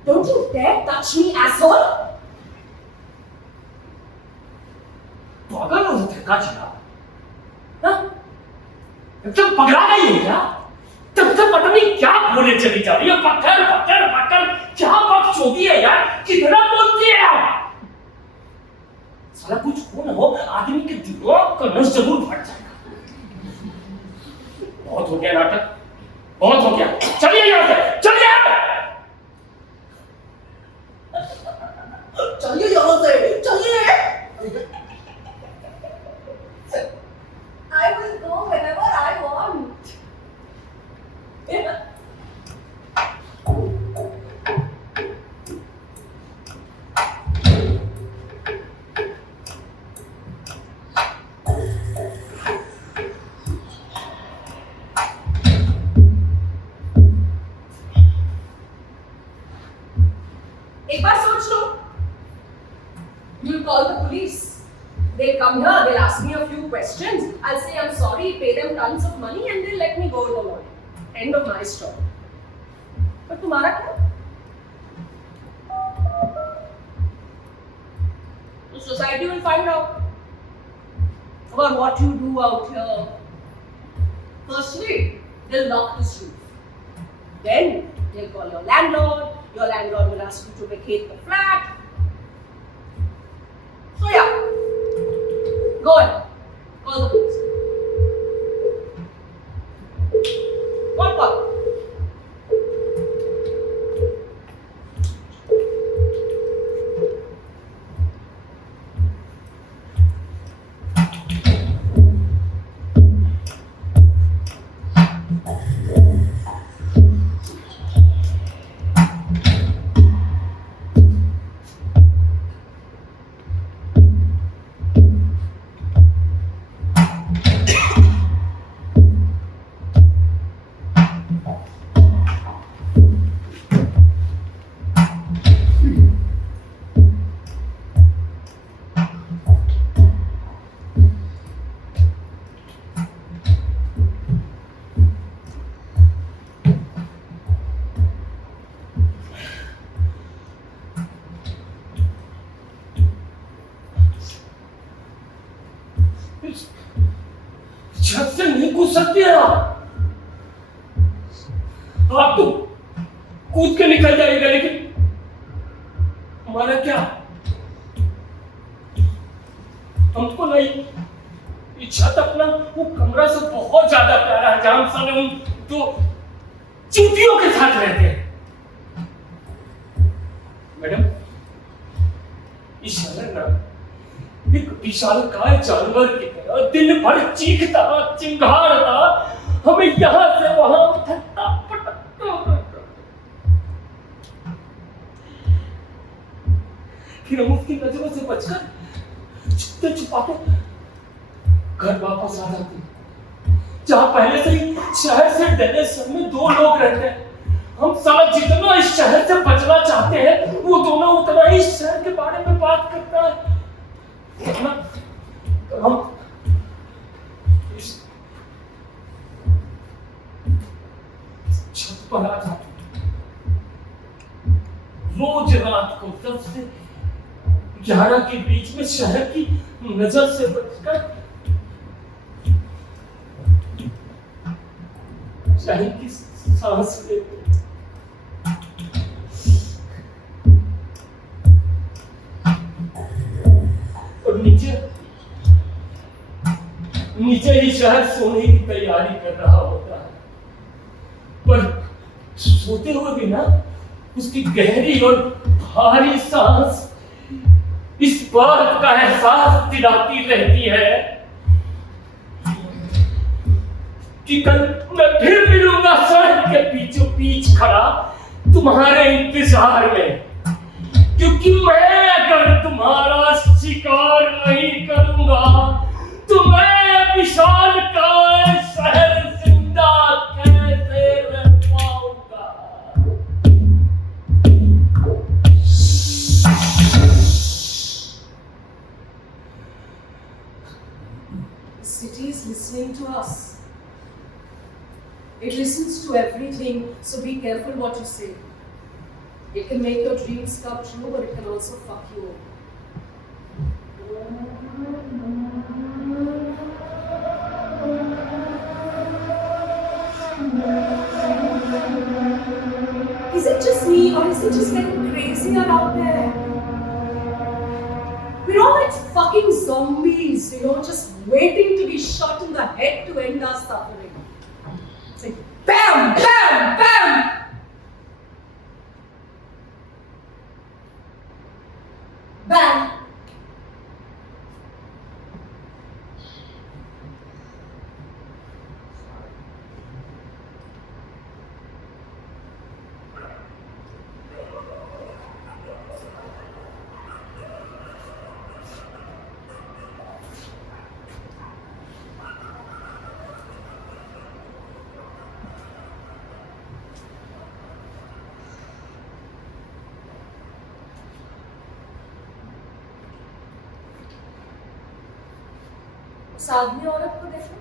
Don't you dare touch me, asshole! पागल हो धक्का चला। हाँ? एकदम पगला गई है क्या? तब तक पता नहीं क्या बोले चली जा रही है। पकड़ क्या बकचोदी है यार? कितना बोलती है आप? साला कुछ हो ना हो आदमी के दिमाग का नस जरूर फट जाएगा। बहुत हो गया नाटक, बहुत हो गया। चलिए यहाँ से, चलिए यहाँ से। I will go whenever I want. एक बार सोच लो. You'll call the police. They'll come here, they'll ask me a few questions. I'll say I'm sorry, pay them tons of money and they'll let me go in the morning. End of my story. But तुम्हारा क्या? The society will find out about what you do out here. Firstly, they'll lock this roof. Then they'll call your landlord. Your landlord will ask you to vacate the flat. So yeah, go ahead. Call the police. What call? छत से नहीं कूद सकते हैं आप। आप तो कूद के निकल जाएगा, लेकिन हमारा क्या? हमको नहीं, ये छत अपना वो कमरा से बहुत ज्यादा प्यारा है, जहां साले हम तो चूतियों के साथ रहते हैं। मैडम, इस शहर ना एक विशालकाय जानवर की तरह दिन भर चीखता चिंगारता हमें यहां से वहां उठता पटकता रहता। फिर हम उसकी नजरों से बचकर छुपते छुपाते घर वापस आ जाते, जहां पहले से ही शहर से डरे में 2 लोग रहते हैं। हम साला जितना इस शहर से बचना चाहते हैं, वो दोनों उतना ही इस शहर के बारे में बात करता है। हम इस छत पर आ जाते रोज रात को 10 से 11 के बीच में शहर की नजर से बचकर शहर की सांस लेते। और नीचे ही शहर सोने की तैयारी कर रहा होता है, पर सोते हुए भी ना उसकी गहरी और भारी सांस इस बात का एहसास दिलाती रहती है कि कल मैं फिर मिलूंगा शहर के बीचों बीच खड़ा तुम्हारे इंतजार में, क्योंकि मैं अगर तुम्हारा शिकार नहीं करूंगा तो मैं विशालकाय शहर जिंदा कैसे रह पाऊंगा? The city is listening to us. It listens to everything, so be careful what you say. It can make your dreams come true, but it can also fuck you over. Is it just me, or is it just getting crazier out there? We're all like fucking zombies, just waiting to be shot in the head to end our suffering. It's like BAM! BAM! BAM! BAM! उस आदमी औरत को देखो,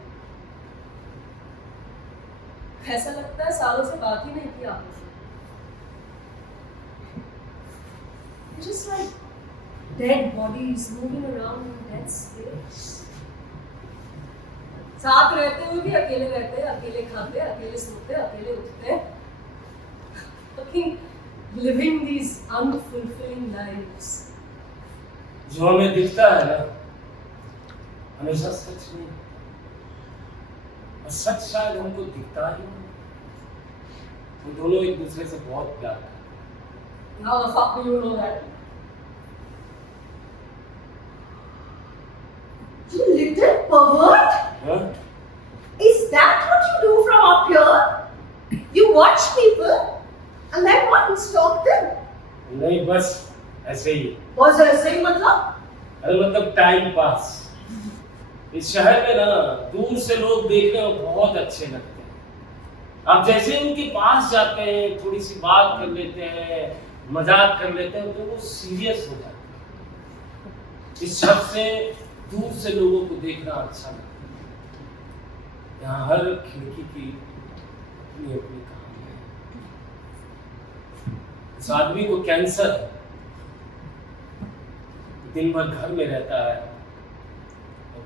ऐसा लगता है सालों से बात ही नहीं की आपने। Just like dead bodies moving around in dead space. साथ रहते हुए भी अकेले रहते हैं, अकेले खाते, अकेले सोते, अकेले उठते, fucking living these unfulfilling lives. जो हमें दिखता है ना, हमेशा सच नहीं, और सच शायद हमको दिखता ही नहीं। वो दोनों एक दूसरे से बहुत प्यार करते हैं। How the fuck do you know that? You little pervert! हाँ? Is that what you do from up here? You watch people and then what? You stalk them? नहीं, बस ऐसे ही। बस ऐसे ही मतलब? अरे मतलब टाइम पास। इस शहर में ना दूर से लोग देखने में बहुत अच्छे लगते हैं। आप जैसे उनके पास जाते हैं, थोड़ी सी बात कर लेते हैं, मजाक कर लेते हैं, तो वो सीरियस हो जाते हैं। इस शहर से दूर से लोगों को देखना अच्छा लगता है। यहाँ हर खिड़की की अपनी अपनी कहानी है। इस आदमी को कैंसर है, दिन भर घर में रहता है,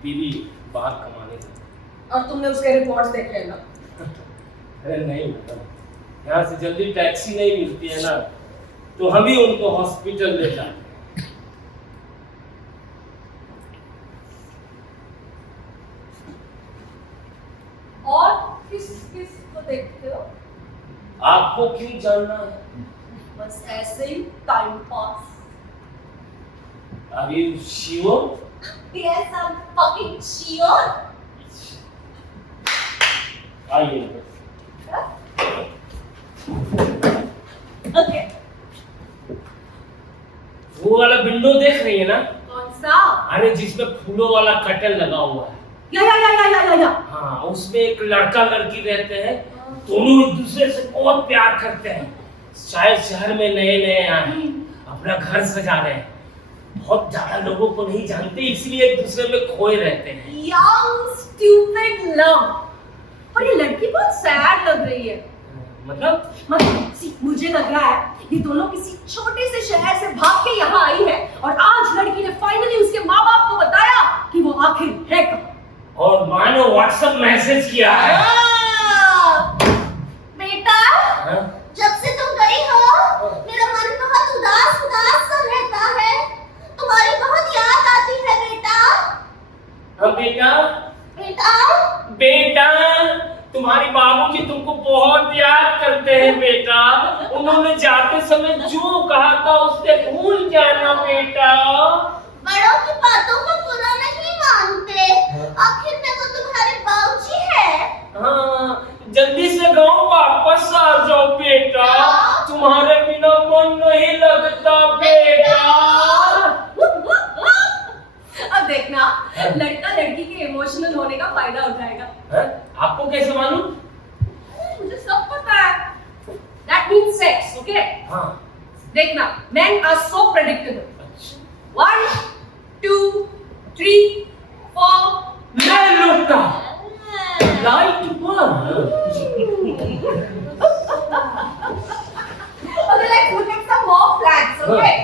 बीवी बाहर कमाने जाती है। और तुमने उसके रिपोर्ट्स देखे ना? अरे नहीं मैडम, यहाँ से जल्दी टैक्सी नहीं मिलती है ना, तो हम ही उनको हॉस्पिटल ले जाए। और किस किस को देखते हो? आपको क्यों जानना है? बस ऐसे ही time pass. Are you sure? Yes, I'm fucking sure. आइए। Okay. वो वाला विंडो देख रही है ना? कौन सा? अरे जिसमें फूलों वाला कर्टन लगा हुआ है। या। हाँ, उसमें एक लड़का लड़की रहते हैं, दोनों एक दूसरे से बहुत प्यार करते हैं। शायद शहर में नए नए आए हैं, अपना घर सजा रहे हैं, बहुत ज्यादा लोगों को नहीं जानते, इसलिए एक दूसरे में खोए रहते हैं। Young stupid love. पर ये लड़की बहुत सैड लग रही है। मतलब मुझे लग रहा है ये दोनों किसी छोटे से शहर से भाग के यहाँ आई है और आज लड़की ने फाइनली उसके माँ बाप को बताया कि वो आखिर है कहाँ। और मानो व्हाट्सएप मैसेज किया है। बेटा, जब से तुम गई हो मेरा मन बहुत उदास उदास सा रहता है, तुम्हारी बहुत याद आती है बेटा। हाँ बेटा। बेटा बेटा, तुम्हारी बाबूजी तुमको बहुत याद करते हैं बेटा। उन्होंने जाते समय जो कहा था उससे भूल जाना बेटा। बड़ों की बातों को बुरा नहीं मानते, आखिर में वो तुम्हारे बाबूजी है। हाँ, जल्दी से गांव वापस आ जाओ बेटा, तुम्हारे बिना मन नहीं लगता बेटा। अब देखना, लड़का लड़की के इमोशनल होने का फायदा उठाएगा। है? आपको कैसे मालूम? मुझे सब पता है। That means sex, okay? हाँ। देखना, men are so predictable. 1, 2, 3, 4. मैं लौटा। लाइट बंद। Okay, let's look at some more flats, okay?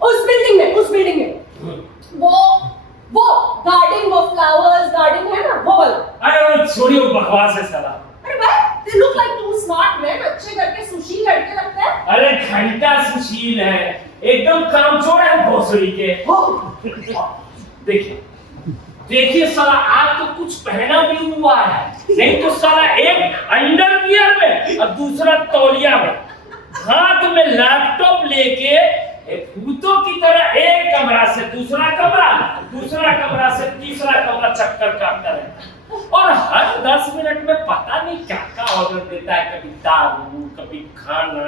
उस बिल्डिंग में वो गार्डन, वो फ्लावर्स गार्डन है ना, वो वाला। अरे वो छोड़िए, वो बकवास है साला। अरे भाई, they look like two smart men, अच्छे घर के सुशील लड़के लगते हैं। अरे घंटा सुशील है, एकदम कामचोर है भोसड़ी के। देखिए साला, आज तो कुछ पहना भी हुआ है, नहीं तो साला एक अंडरवियर में और दूसरा तौलिया में, हाथ में लैपटॉप लेके भूतों की तरह एक कमरा से दूसरा कमरा से तीसरा कमरा चक्कर काटता है, और हर 10 मिनट में पता नहीं क्या क्या ऑर्डर देता है, कभी दारू, कभी खाना।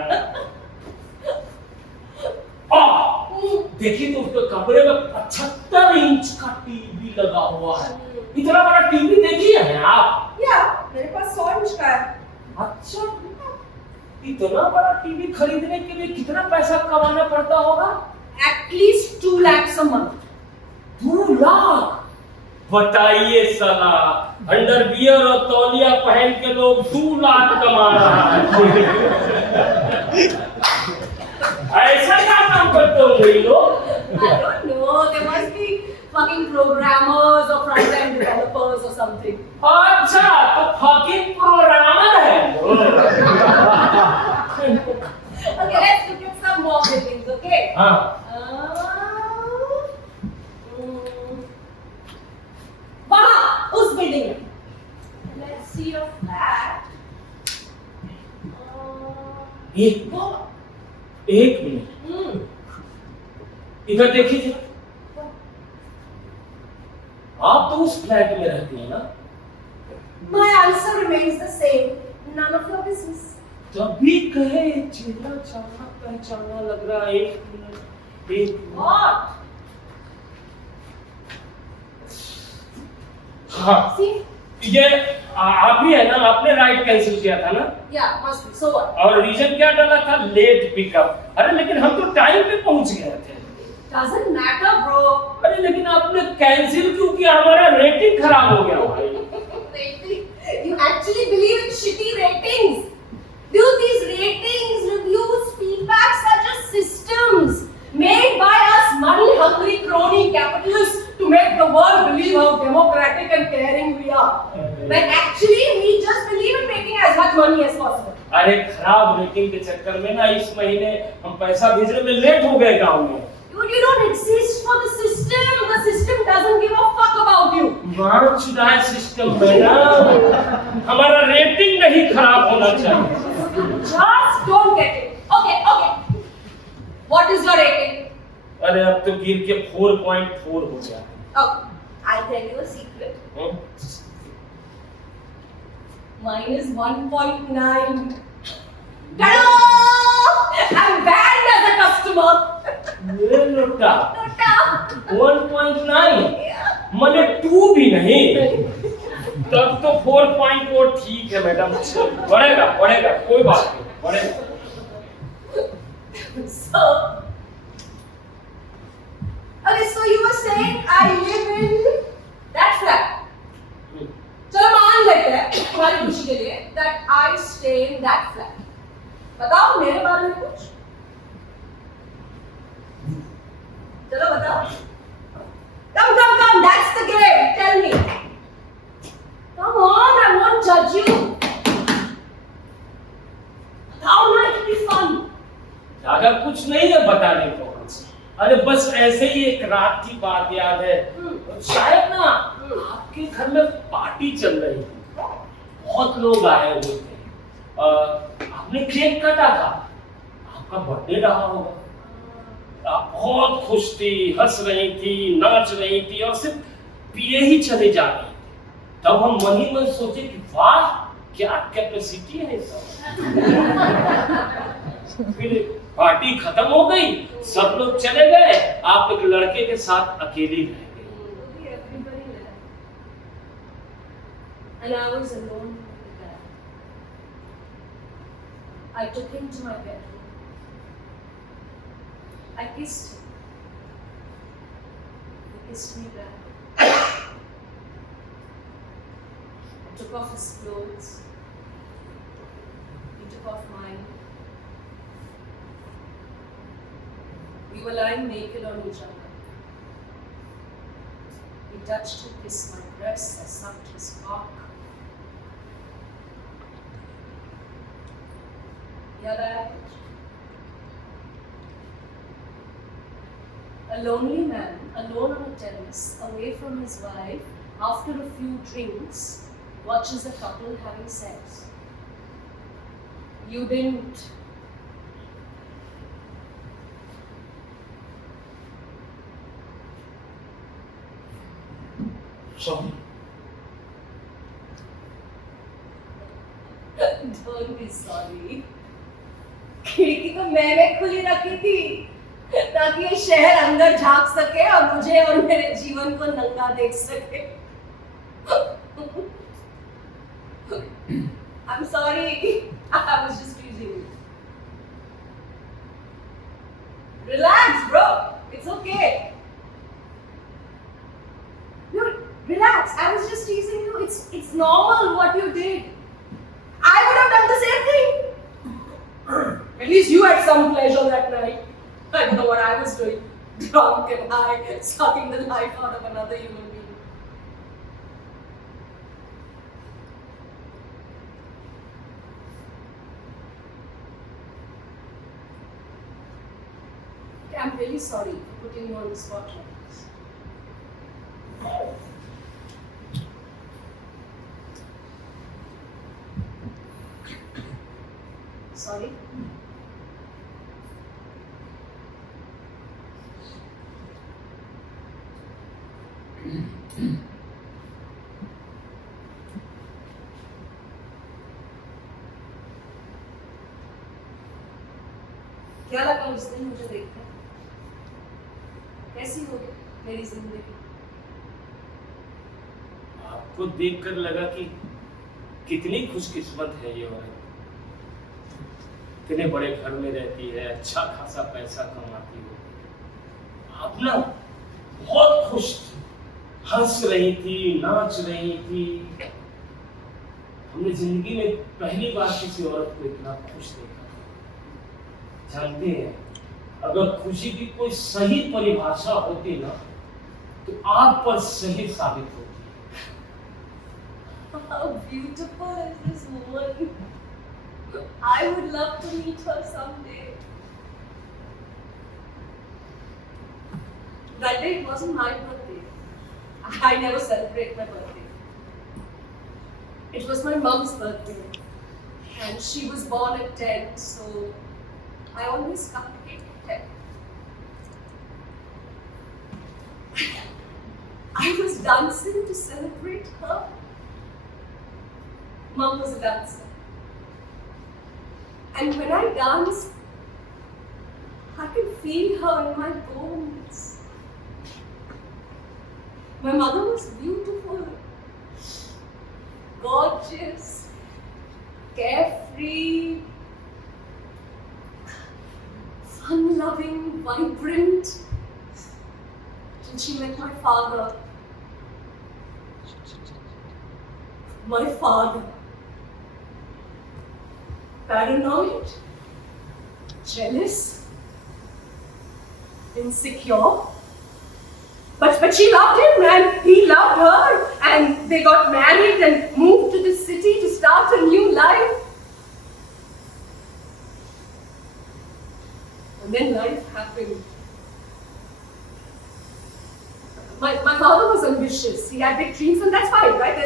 देखिए तो उसके कमरे में 75 इंच का टीवी लगा हुआ है। इतना बड़ा टीवी देखिए है आप? या मेरे पास 100 इंच का है। अच्छा, इतना बड़ा टीवी खरीदने के लिए कितना पैसा कमाना पड़ता होगा? At least 2 lakhs a month। 2 lakh? बताइए साला, अंडरवियर और तौलिया पहन के लोग 2 लाख कमा रहा है। ऐसा क्या काम करते होंगे ये लोग? I don't know, there must be fucking programmers or front-end developers or something. अच्छा, तो fucking प्रोग्रामर है। Okay, let's look at some more buildings, okay? हाँ। वहाँ उस बिल्डिंग में। Let's see your flat. एक मिनट, इधर देखिए। आप तो उस फ्लैट में रहती हैं ना? My answer remains the same. None of your business. तभी कहे चेहरा जाना पहचाना लग रहा है। एक मिनट। What? हाँ, See? ये आप ही है ना? आपने राइड कैंसिल किया था ना? Yeah, must be. So what? और रीजन क्या डाला था? Late pickup. अरे लेकिन हम तो टाइम पे पहुंच गए थे। Doesn't matter, bro. अरे लेकिन आपने कैंसिल क्यों किया? हमारा रेटिंग खराब हो गया भाई। Rating? You actually believe in shitty ratings? Dude, these ratings, reviews, feedbacks are just systems made by us money-hungry crony capitalists to make the world believe how democratic and caring we are. When actually we just believe in making as much much money as possible. अरे खराब rating के चक्कर में ना इस महीने हम पैसा भेजने में लेट हो गए गांव में। Dude, you don't exist for the system. The system doesn't give a fuck about you. मार चुदाए सिस्टम में ना, हमारा रेटिंग नहीं खराब होना चाहिए। Just don't get it. Okay, okay. What is your rating? अरे अब तो गिर के 4.4 हो गया। Oh, I'll tell you a secret. Mine is 1.9. Ta-da! I'm banned as a customer. ये लुटा Ta-da! 1.9 Yeah. मने 2 भी नहीं, तब तो 4.4 ठीक है मैडम। बढ़ेगा बढ़ेगा, कोई बात नहीं, बढ़ेगा। So, okay, so you were saying I live in that flat. चलो मान लेते हैं तुम्हारी खुशी के लिए that I stay in that flat. बताओ मेरे बारे में कुछ। चलो बताओ। Come, that's the game. Tell me. Come on, I won't judge you. How might it be fun? ज्यादा कुछ नहीं है बताने को। अरे बस ऐसे ही एक रात की बात याद है, शायद ना आपके घर में पार्टी चल रही थी, बहुत लोग आए हुए थे, आपने केक काटा था, आपका बर्थडे रहा होगा, आप बहुत खुश थी, हंस रही थी, नाच रही थी और सिर्फ पिए ही चले जा रही थी। तब हम मन ही मन सोचे कि वाह क्या कैपेसिटी है इसका। फिर पार्टी खत्म हो गई, सब लोग चले गए, आप एक लड़के के साथ अकेली रह गई। Everybody left. And I was alone with the guy. I took him to my bedroom. I kissed him. He kissed me back. I took off his clothes. He took off mine. We were lying naked on each other. He touched and kissed my breasts. I sucked his cock. Yeah, that. A lonely man, alone on a terrace, away from his wife, after a few drinks, watches a couple having sex. You didn't. Sorry. Don't be sorry. खिड़की तो मैंने खुली रखी थी ताकि ये शहर अंदर झांक सके और मुझे और मेरे जीवन को नंगा देख सके। I'm sorry. I was just teasing you. Relax, bro. It's okay. Relax, I was just teasing you. It's normal what you did. I would have done the same thing. At least you had some pleasure that night. I don't know what I was doing. Drunk and high, sucking the life out of another human being. I'm really sorry for putting you on the spot like this. Sorry? क्या लगा उस दिन मुझे देखकर? कैसी होगी मेरी जिंदगी? आपको देखकर लगा कि कितनी खुशकिस्मत है ये औरत, इतने बड़े घर में रहती है, अच्छा खासा पैसा कमाती हो। आप ना बहुत खुश थी, हंस रही थी, नाच रही थी। हमने जिंदगी में पहली बार किसी औरत को इतना खुश देखा। जानते हैं, अगर खुशी की कोई सही परिभाषा होती ना तो आप पर सही साबित होती। How beautiful is this woman? I would love to meet her someday. That day it wasn't my birthday. I never celebrate my birthday. It was my mom's birthday. And she was born at 10, so I always cut the cake at 10. I was dancing to celebrate her. Mom was a dancer. And when I danced, I could feel her in my bones. My mother was beautiful, gorgeous, carefree, fun-loving, vibrant. And she met my father. My father. Paranoid, jealous, insecure. But she loved him and he loved her, and they got married and moved to the city to start a new life. And then life happened. My father was ambitious. He had big dreams, and that's fine, right?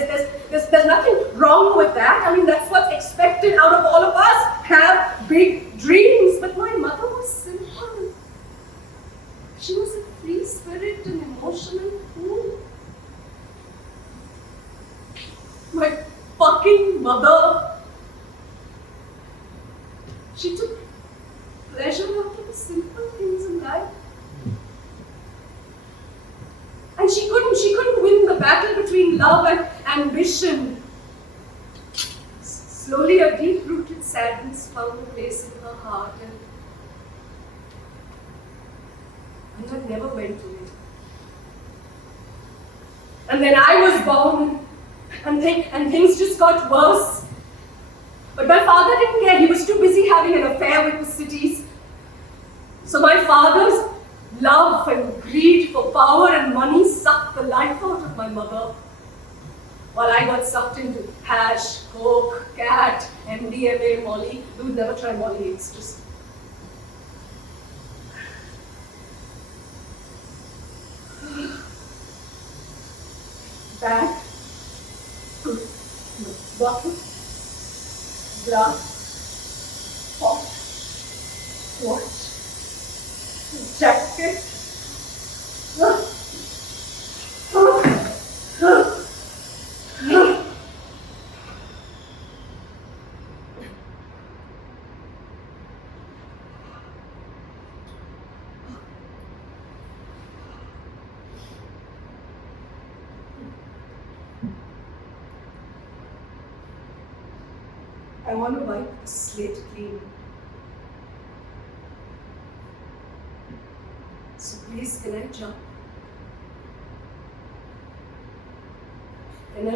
There's nothing wrong with that. I mean, that's what's expected out of all of us. Have big dreams. But my mother was simple. She was a free spirit and emotional fool. My fucking mother. She took pleasure out of the simple things in life. And she couldn't win the battle between love and ambition. Slowly a deep-rooted sadness found a place in her heart, and that never went away. And then I was born, and things just got worse. But my father didn't care. He was too busy having an affair with the cities. So my father's love and greed for power and money sucked the life out of my mother, while I got sucked into hash, coke, cat, MDMA, Molly. You would never try Molly, it's just... Bag, bottle, glass, pot, watch, jacket. I want to wipe the slate clean. So please, can I jump? Can I?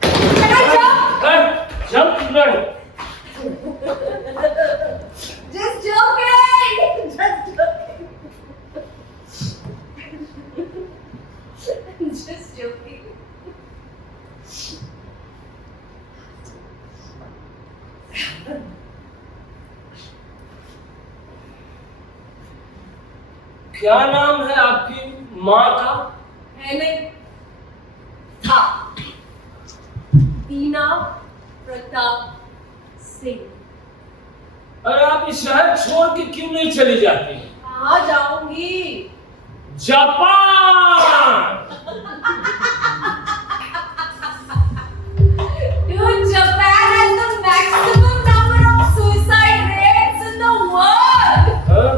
Can I jump? Jump, run. Just joking! Just joking. Just joking. क्या नाम है आपकी माँ का? है नहीं था बीना प्रताप सिंह। अरे आप इस शहर छोड़ के क्यों नहीं चली जाती? कहाँ जाऊंगी? Japan! Dude, Japan has the maximum number of suicide rates in the world. हाँ?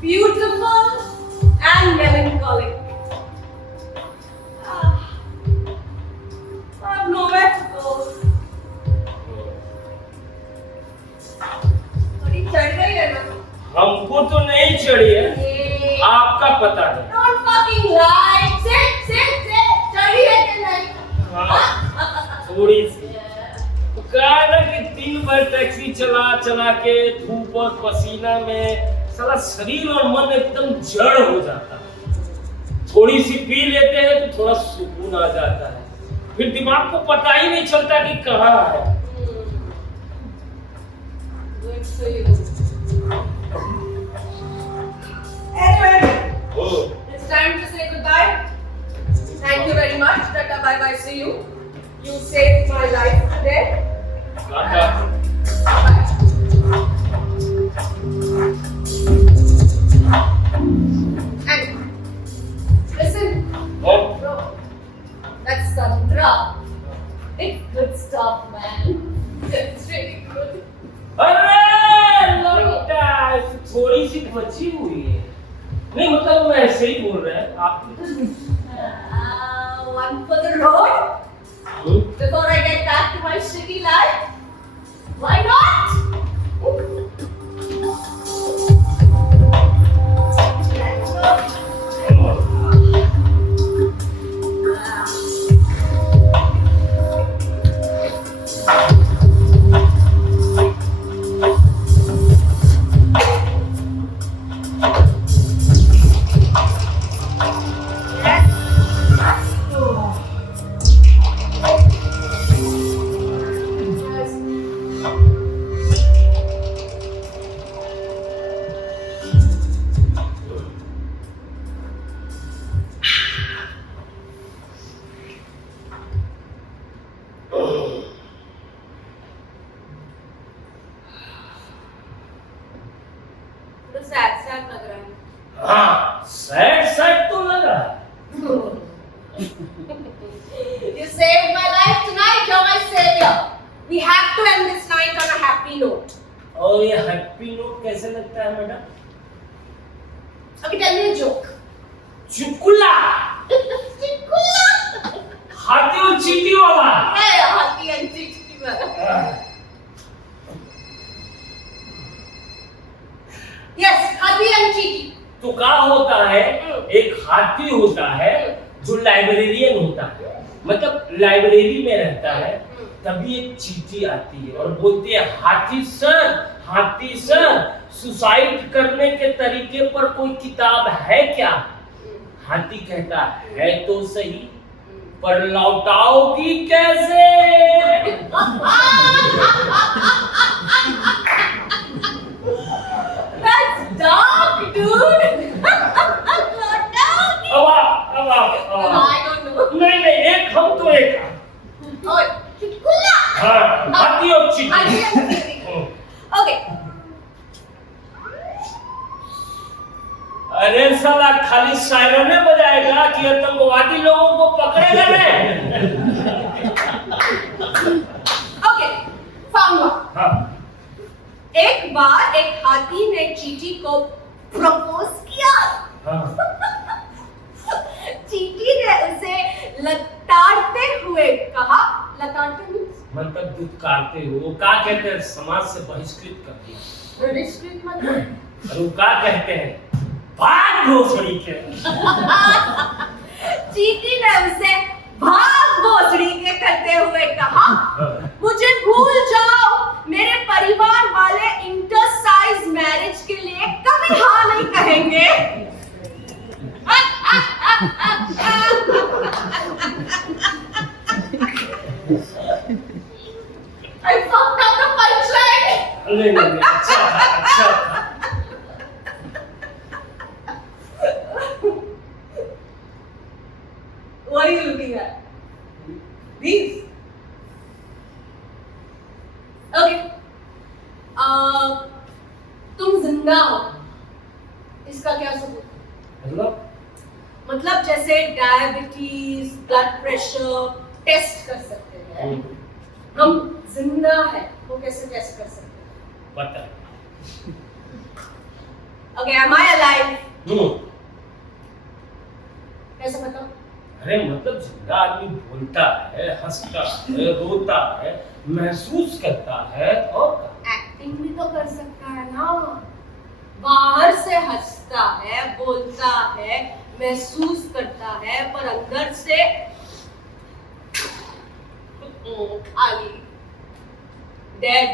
Beautiful and melancholic. I have nowhere to go. थोड़ी चढ़ गई है ना? हमको तो नहीं चढ़ी है, आपका पता है। Don't fucking lie. Sit. चढ़ी है कि नहीं? हाँ, थोड़ी सी। कहा ना कि 3 बार टैक्सी चला के धूप और पसीना में साला शरीर और मन एकदम जड़ हो जाता है। थोड़ी सी पी लेते हैं तो थोड़ा सुकून आ जाता है, फिर दिमाग को पता ही नहीं चलता कि कहाँ है। Good for you. Anyway, it's time to say goodbye. Thank you very much. Tata, bye bye. See you. You saved my life today. Tata. Bye. And listen, और bro, that's Santra. It's good stuff, man. It's really good. अरे लगता है थोड़ी सी बची हुई है। नहीं मतलब मैं ऐसे ही बोल रहा है आप। One for the road before I get back to my shitty life. Why not? Let's go. तो sad लग रहा है। हाँ सैड तो लगा। You saved my life tonight. You're my savior. We have to end this night on a happy note. और ये happy note कैसे लगता है madam? Okay, tell me a joke. चुटकुला, Chikula. हाथी और चींटी वाला। Hey, happy and chikula. Yes, happy and cheeky. तो क्या होता है, एक हाथी होता है जो लाइब्रेरियन होता है, मतलब लाइब्रेरी में रहता है। तभी एक चींटी आती है और बोलती है हाथी सर सुसाइड करने के तरीके पर कोई किताब है क्या? हाथी कहता है तो सही, पर लौटाओगी कैसे? That's dark, dude. अब I don't know. नहीं एक हम तो एक Oh, chikula. हाँ हाथी और Happy and चींटी। cheeky. Okay. अरे साला खाली सायरने बजाएगा कि आतंकवादी लोगों को पकड़ेगा नहीं? Okay. Found one. हाँ एक बार एक हाथी ने चींटी को प्रपोज किया। हाँ चींटी ने उसे लताड़ते हुए कहा, लताड़ते मीन्स मतलब दुत्कारते हो, वो क्या कहते हैं, समाज से बहिष्कृत कर दिया। बहिष्कृत मतलब और वो क्या कहते हैं, भाग भोसड़ी के। चींटी ने उसे भाग भोसड़ी के करते हुए कहा, मुझे भूल जाओ, मेरे परिवार वाले इंटरसाइज मैरिज के लिए कभी हाँ नहीं कहेंगे। I fucked up the punchline. नहीं, अच्छा What are you looking at? These? Okay. तुम जिंदा हो, इसका क्या सबूत? मतलब जैसे डायबिटीज, ब्लड प्रेशर टेस्ट कर सकते हैं, हम जिंदा है वो कैसे टेस्ट कर सकते हैं? पता है। Okay, am I alive? कैसे पता? अरे मतलब जिंदा आदमी बोलता है, हंसता है, रोता है, महसूस करता है और एक्टिंग भी तो कर सकता है ना, बाहर से हंसता है, बोलता है, महसूस करता है, पर अंदर से खाली, dead,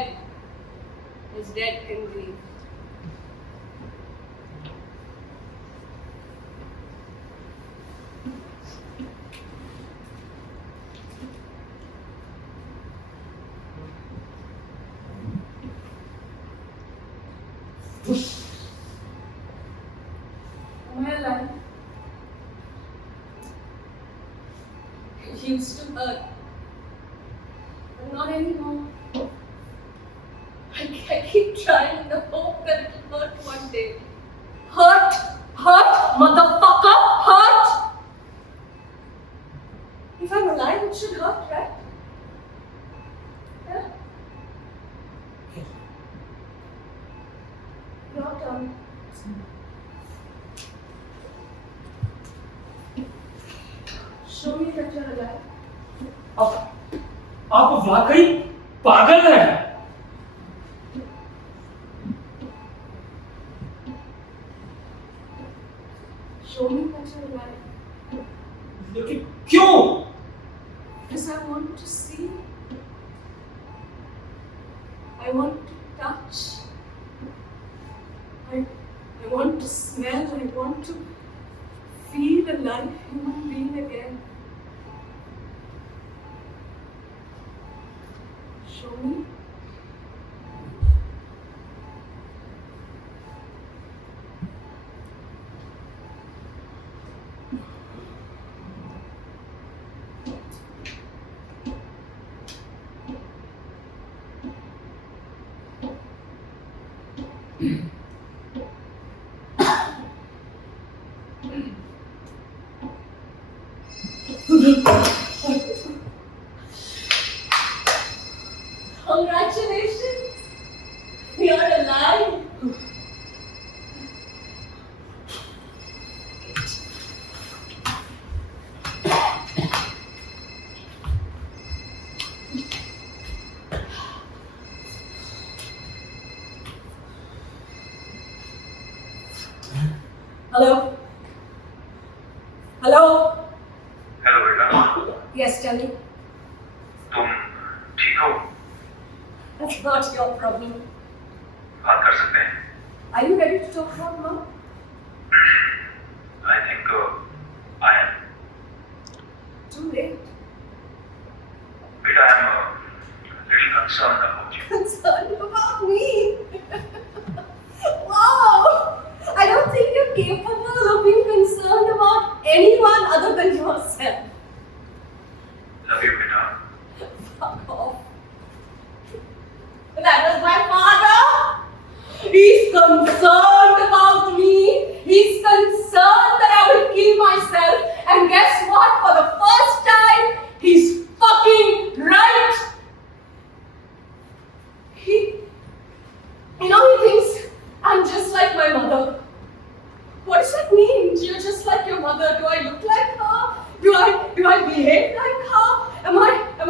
his dead can breathe. Am I alive? It used to hurt, but not anymore. I keep trying in the hope that it'll hurt one day. Hurt! Hurt! Motherfucker! Hurt! If I'm alive, it should hurt, right? Yeah? Your turn. Show me that you're alive. आप वाकई पागल हैं। Show me that you're alive. लेकिन क्यों? Because I want to see. I want to touch. I want to smell. I want to feel a live human being again. Show me. Congratulations! You're alive! Hello? Hello? Hello बेटा, Yes, tell me. तुम ठीक हो? That's not your problem. बात कर सकते हैं? Are you ready to talk about mom? I think I am. Too late. बेटा, I am a little concerned about you. Concerned about me? Wow! I don't think you're capable of being concerned about anyone other than yourself. Love you, बेटा. Fuck off. That was my father. He's concerned about me. He's concerned that I will kill myself. And guess what? For the first time, he's fucking right. He thinks I'm just like my mother. What does that mean? You're just like your mother. Do I look like her? Do I behave like her? Am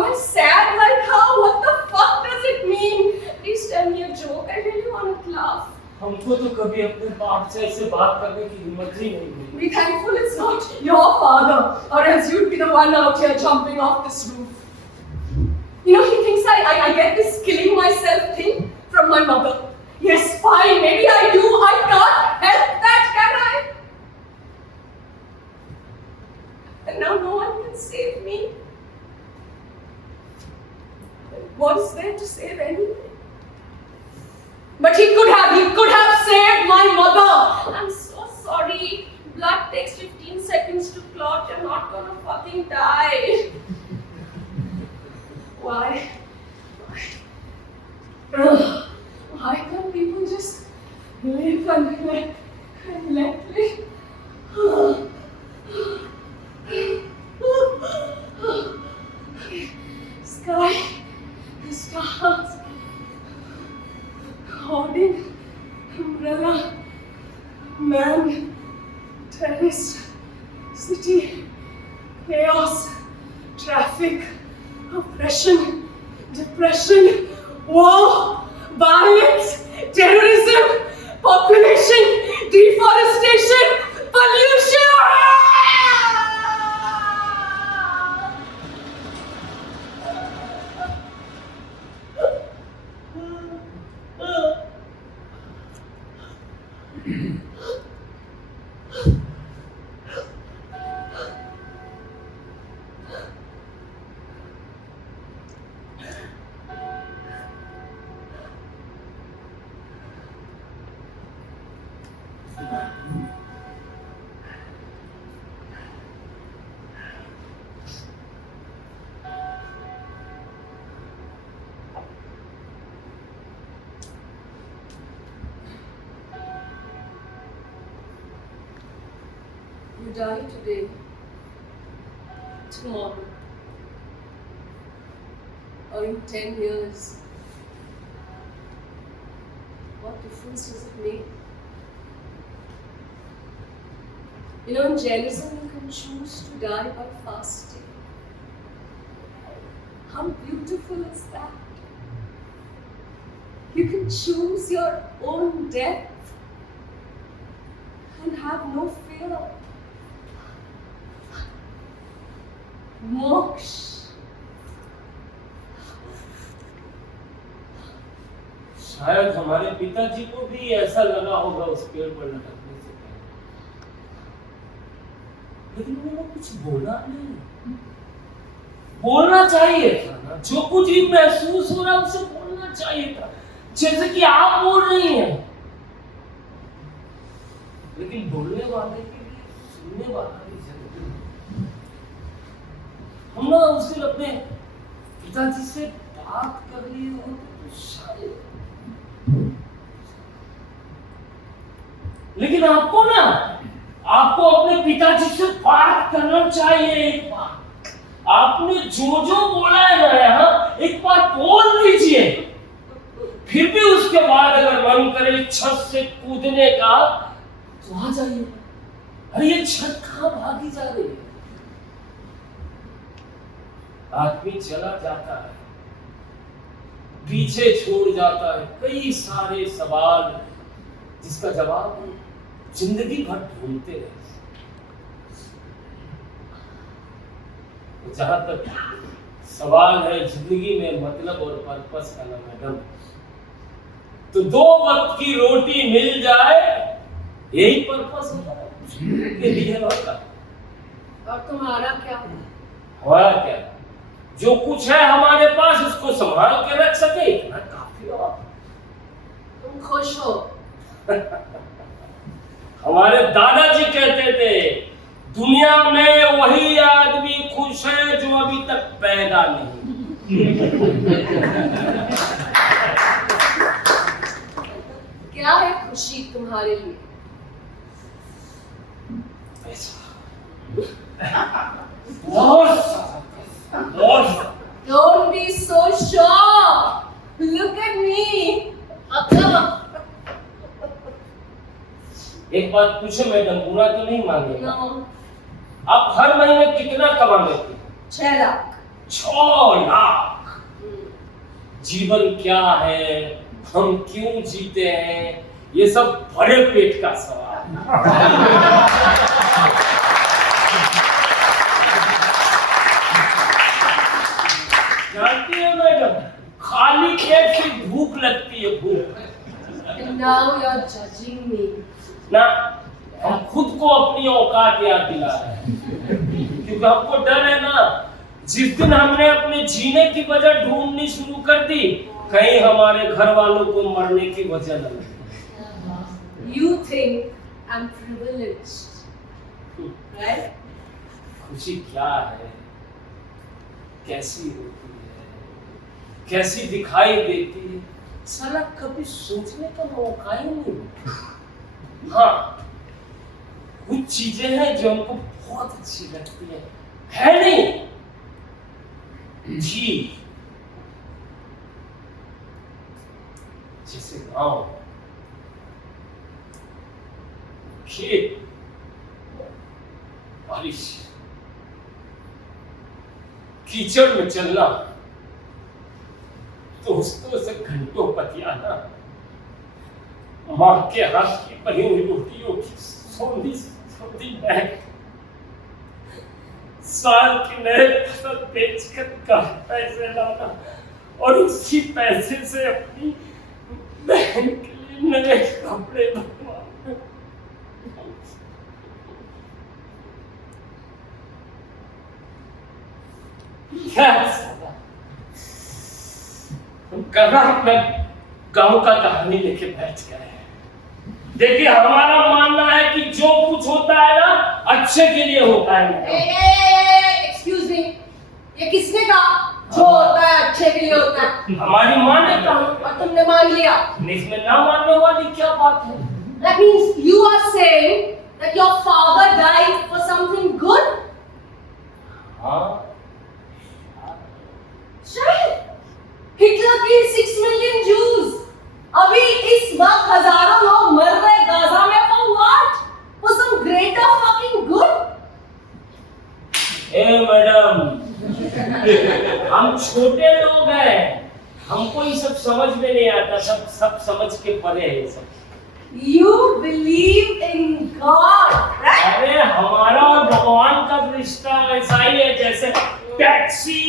I sad like her? What the fuck does it mean? Please tell me a joke. I really want to laugh. हमको तो कभी अपने बाप से ऐसे बात करने की हिम्मत ही नहीं हुई। Be thankful it's not your father, or else you'd be the one out here jumping off this roof. He thinks I get this killing myself thing from my mother. Yes, fine, maybe I do. I can't help that, can I? And now no one can save me. What is there to save anyway? But he could have saved my mother. I'm so sorry. Blood takes 15 seconds to clot. You're not gonna fucking die. Why? Why can't people just live and let live? Sky, the stars, hoarding, umbrella, man, terrorist, city, chaos, traffic, oppression, depression, war, violence, terrorism, population, deforestation, pollution. die today, tomorrow, or in 10 years, what difference does it make? You know, in Jainism, you can choose to die by fasting. How beautiful is that? You can choose your own death and have no fear. Moksha. शायद हमारे पिताजी को भी ऐसा लगा होगा उस पेड़ पर लटकने से पहले, लेकिन उन्होंने कुछ बोला नहीं। बोलना चाहिए था ना, जो कुछ भी महसूस हो रहा है उसे बोलना चाहिए था, जैसे कि आप बोल रही हैं। लेकिन बोलने वाले के लिए सुनने वाला भी जरूरी है। हम ना उस दिन अपने पिताजी से बात कर लिए हो तो शायद, लेकिन आपको ना, आपको अपने पिताजी से बात करना चाहिए एक बार। आपने जो जो बोला है ना यहाँ, एक बार बोल दीजिए। फिर भी उसके बाद अगर मन करे छत से कूदने का तो आ जाइए। अरे ये छत कहाँ भागी जा रही है? आदमी चला जाता है, पीछे छोड़ जाता है कई सारे सवाल जिसका जवाब जिंदगी भर ढूंढते रहे। जहां तक सवाल है जिंदगी में मतलब और पर्पस का ना मैडम, तो 2 वक्त की रोटी मिल जाए यही पर्पस के लिए होता। और तुम्हारा क्या? हमारा क्या? जो कुछ है हमारे पास उसको संभाल के रख सके इतना काफी हो। तुम खुश हो? हमारे दादाजी कहते थे, दुनिया में वही आदमी खुश है जो अभी तक पैदा नहीं। क्या है खुशी तुम्हारे लिए? बहुत सारा। Don't be so sure. Look at me. एक बात पूछे मैडम, बुरा तो नहीं मांगेगा? No. आप हर महीने कितना कमा लेते हैं? 6 लाख। 6 लाख। जीवन क्या है, हम क्यों जीते हैं, ये सब भरे पेट का सवाल। जानती है मैडम, खाली पेट से भूख लगती है, भूख। And now you're judging me. ना, हम खुद को अपनी औकात याद दिला रहे हैं, क्योंकि हमको डर है ना, जिस दिन हमने अपने जीने की वजह ढूंढनी शुरू कर दी, कहीं हमारे घर वालों को मरने की वजह न लगे। You think I'm privileged, right? खुशी क्या है, कैसी होती है, कैसी दिखाई देती है, साला कभी सोचने का मौका ही नहीं। हाँ, कुछ चीजें हैं जो हमको बहुत अच्छी लगती है नहीं? जी, जैसे गांव, खेत, बारिश, कीचड़ में चलना, दोस्तों से घंटों बतियाना, माँ के हाथ की बनी हुई रोटियों की सौंधी सौंधी महक, साल की नए फसल बेचकर का पैसे लाना और उसी पैसे से अपनी बहन के लिए नए कपड़े बनवाना। हम कहाँ अपने गांव का कहानी लेके बैठ गए हैं। देखिए, हमारा मानना है कि जो कुछ होता है ना अच्छे के लिए होता है। Excuse me, ये किसने कहा? जो होता है अच्छे के लिए होता है। हमारी माँ ने कहा और तुमने मान लिया। इसमें ना मानने वाली क्या बात है? That means you are saying that your father died for something good? हाँ शायद हिटलर killed 6 million Jews. अभी इस वक्त हजारों लोग मर रहे गाजा में for what? For some greater fucking good? A madam, हम छोटे लोग हैं, हमको ये सब समझ में नहीं आता, सब समझ के परे है ये सब। You believe in God, right? अरे हमारा और भगवान का रिश्ता ऐसा ही है जैसे टैक्सी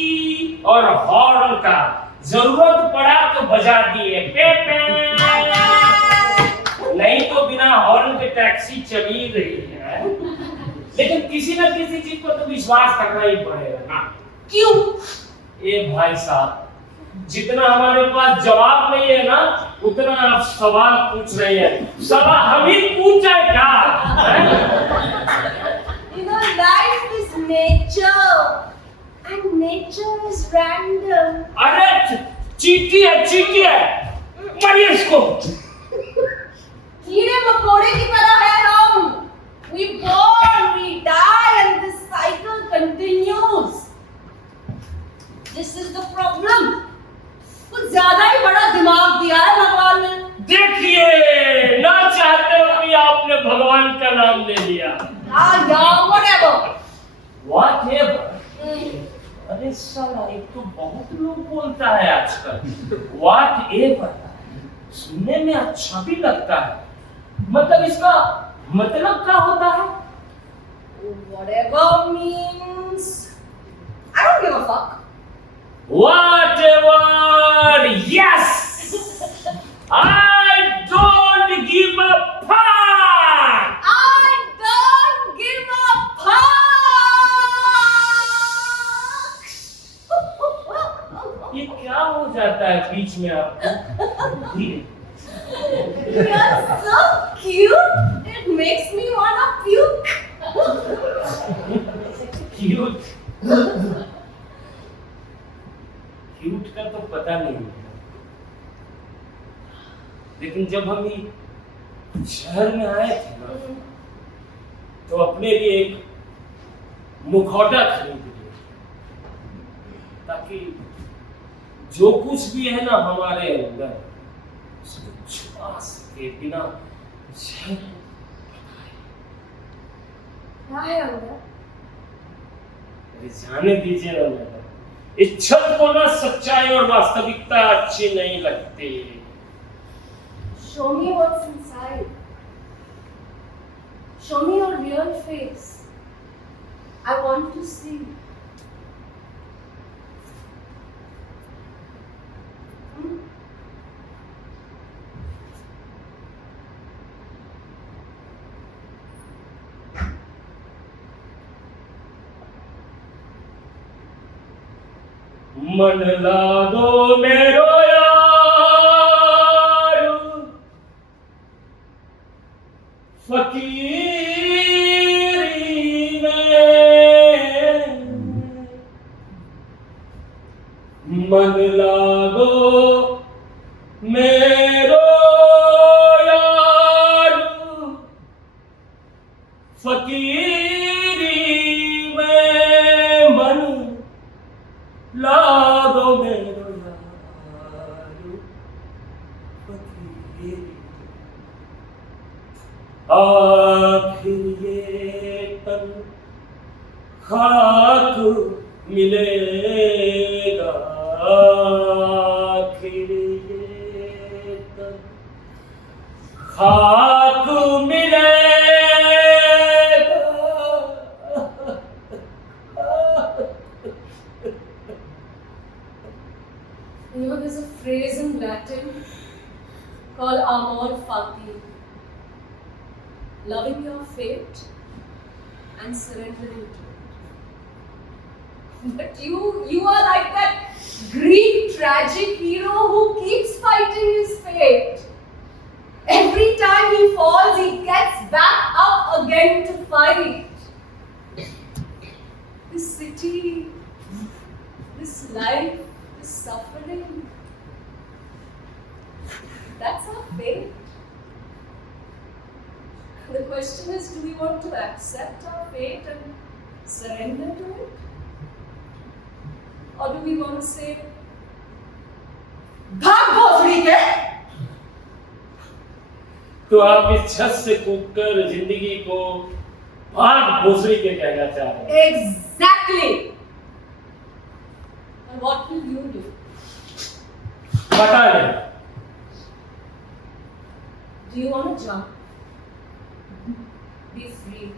और हॉर्न का, जरूरत पड़ा तो बजा दिए पे पे, नहीं तो बिना हॉर्न के टैक्सी चली रही है। लेकिन किसी न किसी चीज पर तो विश्वास करना ही पड़ेगा ना। क्यों? ए भाई साहब, जितना हमारे पास जवाब नहीं है ना, उतना आप सवाल पूछ रहे हैं। सवाल हम ही पूछे क्या? You know, life is nature, and nature is random. अरे चींटी है, मारिए इसको। कीड़े मकोड़े की तरह है हम। We born, we die, and this cycle continues. This is the problem. कुछ ज्यादा ही बड़ा दिमाग दिया है भगवान ने। देखिए, ना चाहते हुए भी आपने भगवान का नाम ले लिया। Yeah, whatever. Whatever? अरे साला, एक तो बहुत लोग बोलता है आजकल Whatever, सुनने में अच्छा भी लगता है, मतलब इसका मतलब क्या होता है? Whatever means I don't give a fuck. Whatever, yes! I don't give a fuck! I don't give a fuck. ये क्या हो जाता है बीच में आपको? धीरे। You are so cute. It makes me wanna puke. Cute का तो पता नहीं है, लेकिन जब हम ये शहर में आए थे ना, तो अपने लिए एक मुखौटा खरीद लिए, ताकि जो कुछ भी है ना हमारे अंदर उसको छुपा सके बिना शहर को बताए। अरे जाने दीजिए ना मैडम, इस छत को ना सच्चाई और वास्तविकता अच्छी नहीं लगती। Show me what's inside. Show me your real face. I want to see. मन लागो मेरो यार फकीरी में, मन लागो मेरो यार फकीरी में, मन लागो मेरो यार फकीरी। आखिर ये तन खाक मिलेगा, आखिर ये तन खाक मिलेगा। You know, there's a phrase in Latin called amor fati, loving your fate and surrendering to it. But you are like that Greek tragic hero who keeps fighting his fate. Every time he falls, he gets back up again to fight. This city, this life, this suffering, that's our fate. The question is, do we want to accept our fate and surrender to it? Or do we want to say, भाग भोसड़ी के? तो आप इस छत से कूदकर जिंदगी को भाग भोसड़ी के कहना चाह रहे हैं? Exactly. And what will you do? पता नहीं। Do you want to jump? Be free.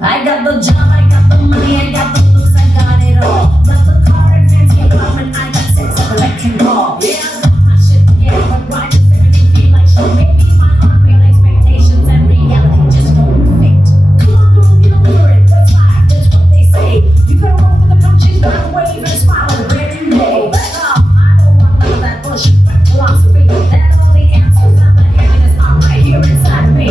I got the job, I got the money, I got the looks, I got it all. Got the car and fancy apartment, I got sex up electric ball. Yeah, I got my shit together, but why does everything feel like shit? Maybe my unreal expectations and reality just don't fit. Come on, girl, get over it. That's life, that's what they say. You gotta roll with the punches, gotta wave and smile every day. Back up, I don't want none of that bullshit philosophy. That all the answers and the happiness are right here inside of me.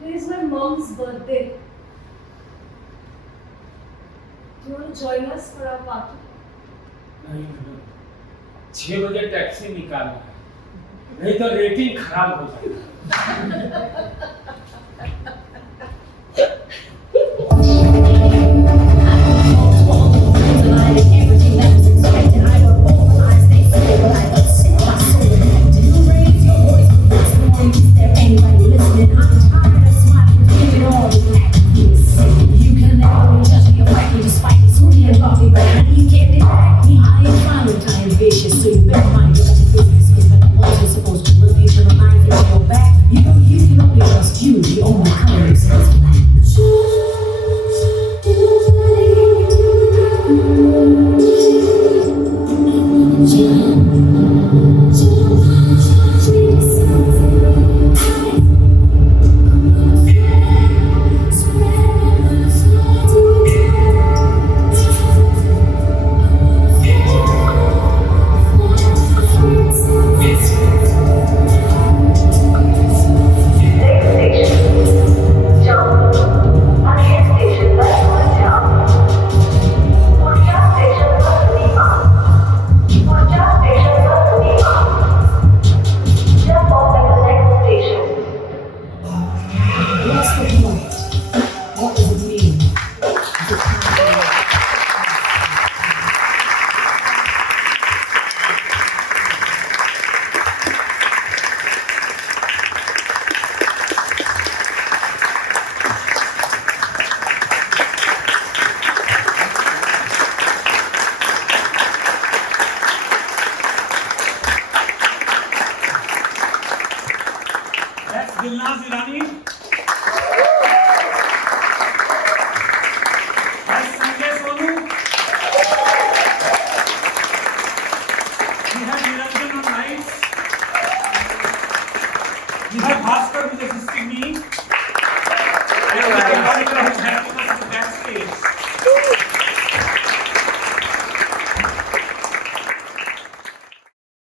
Today is my mom's birthday. Do you want to join us for our party? नहीं madam, 6 बजे taxi निकालना है, नहीं तो rating खराब हो जाएगी। So you better mind your business, but I'm also supposed to look into the mind and go back. You know, you can only trust That's Dilnaz Irani. That's Sanjay Sonu. We have Niranjan on lights. We have Bhaskar with the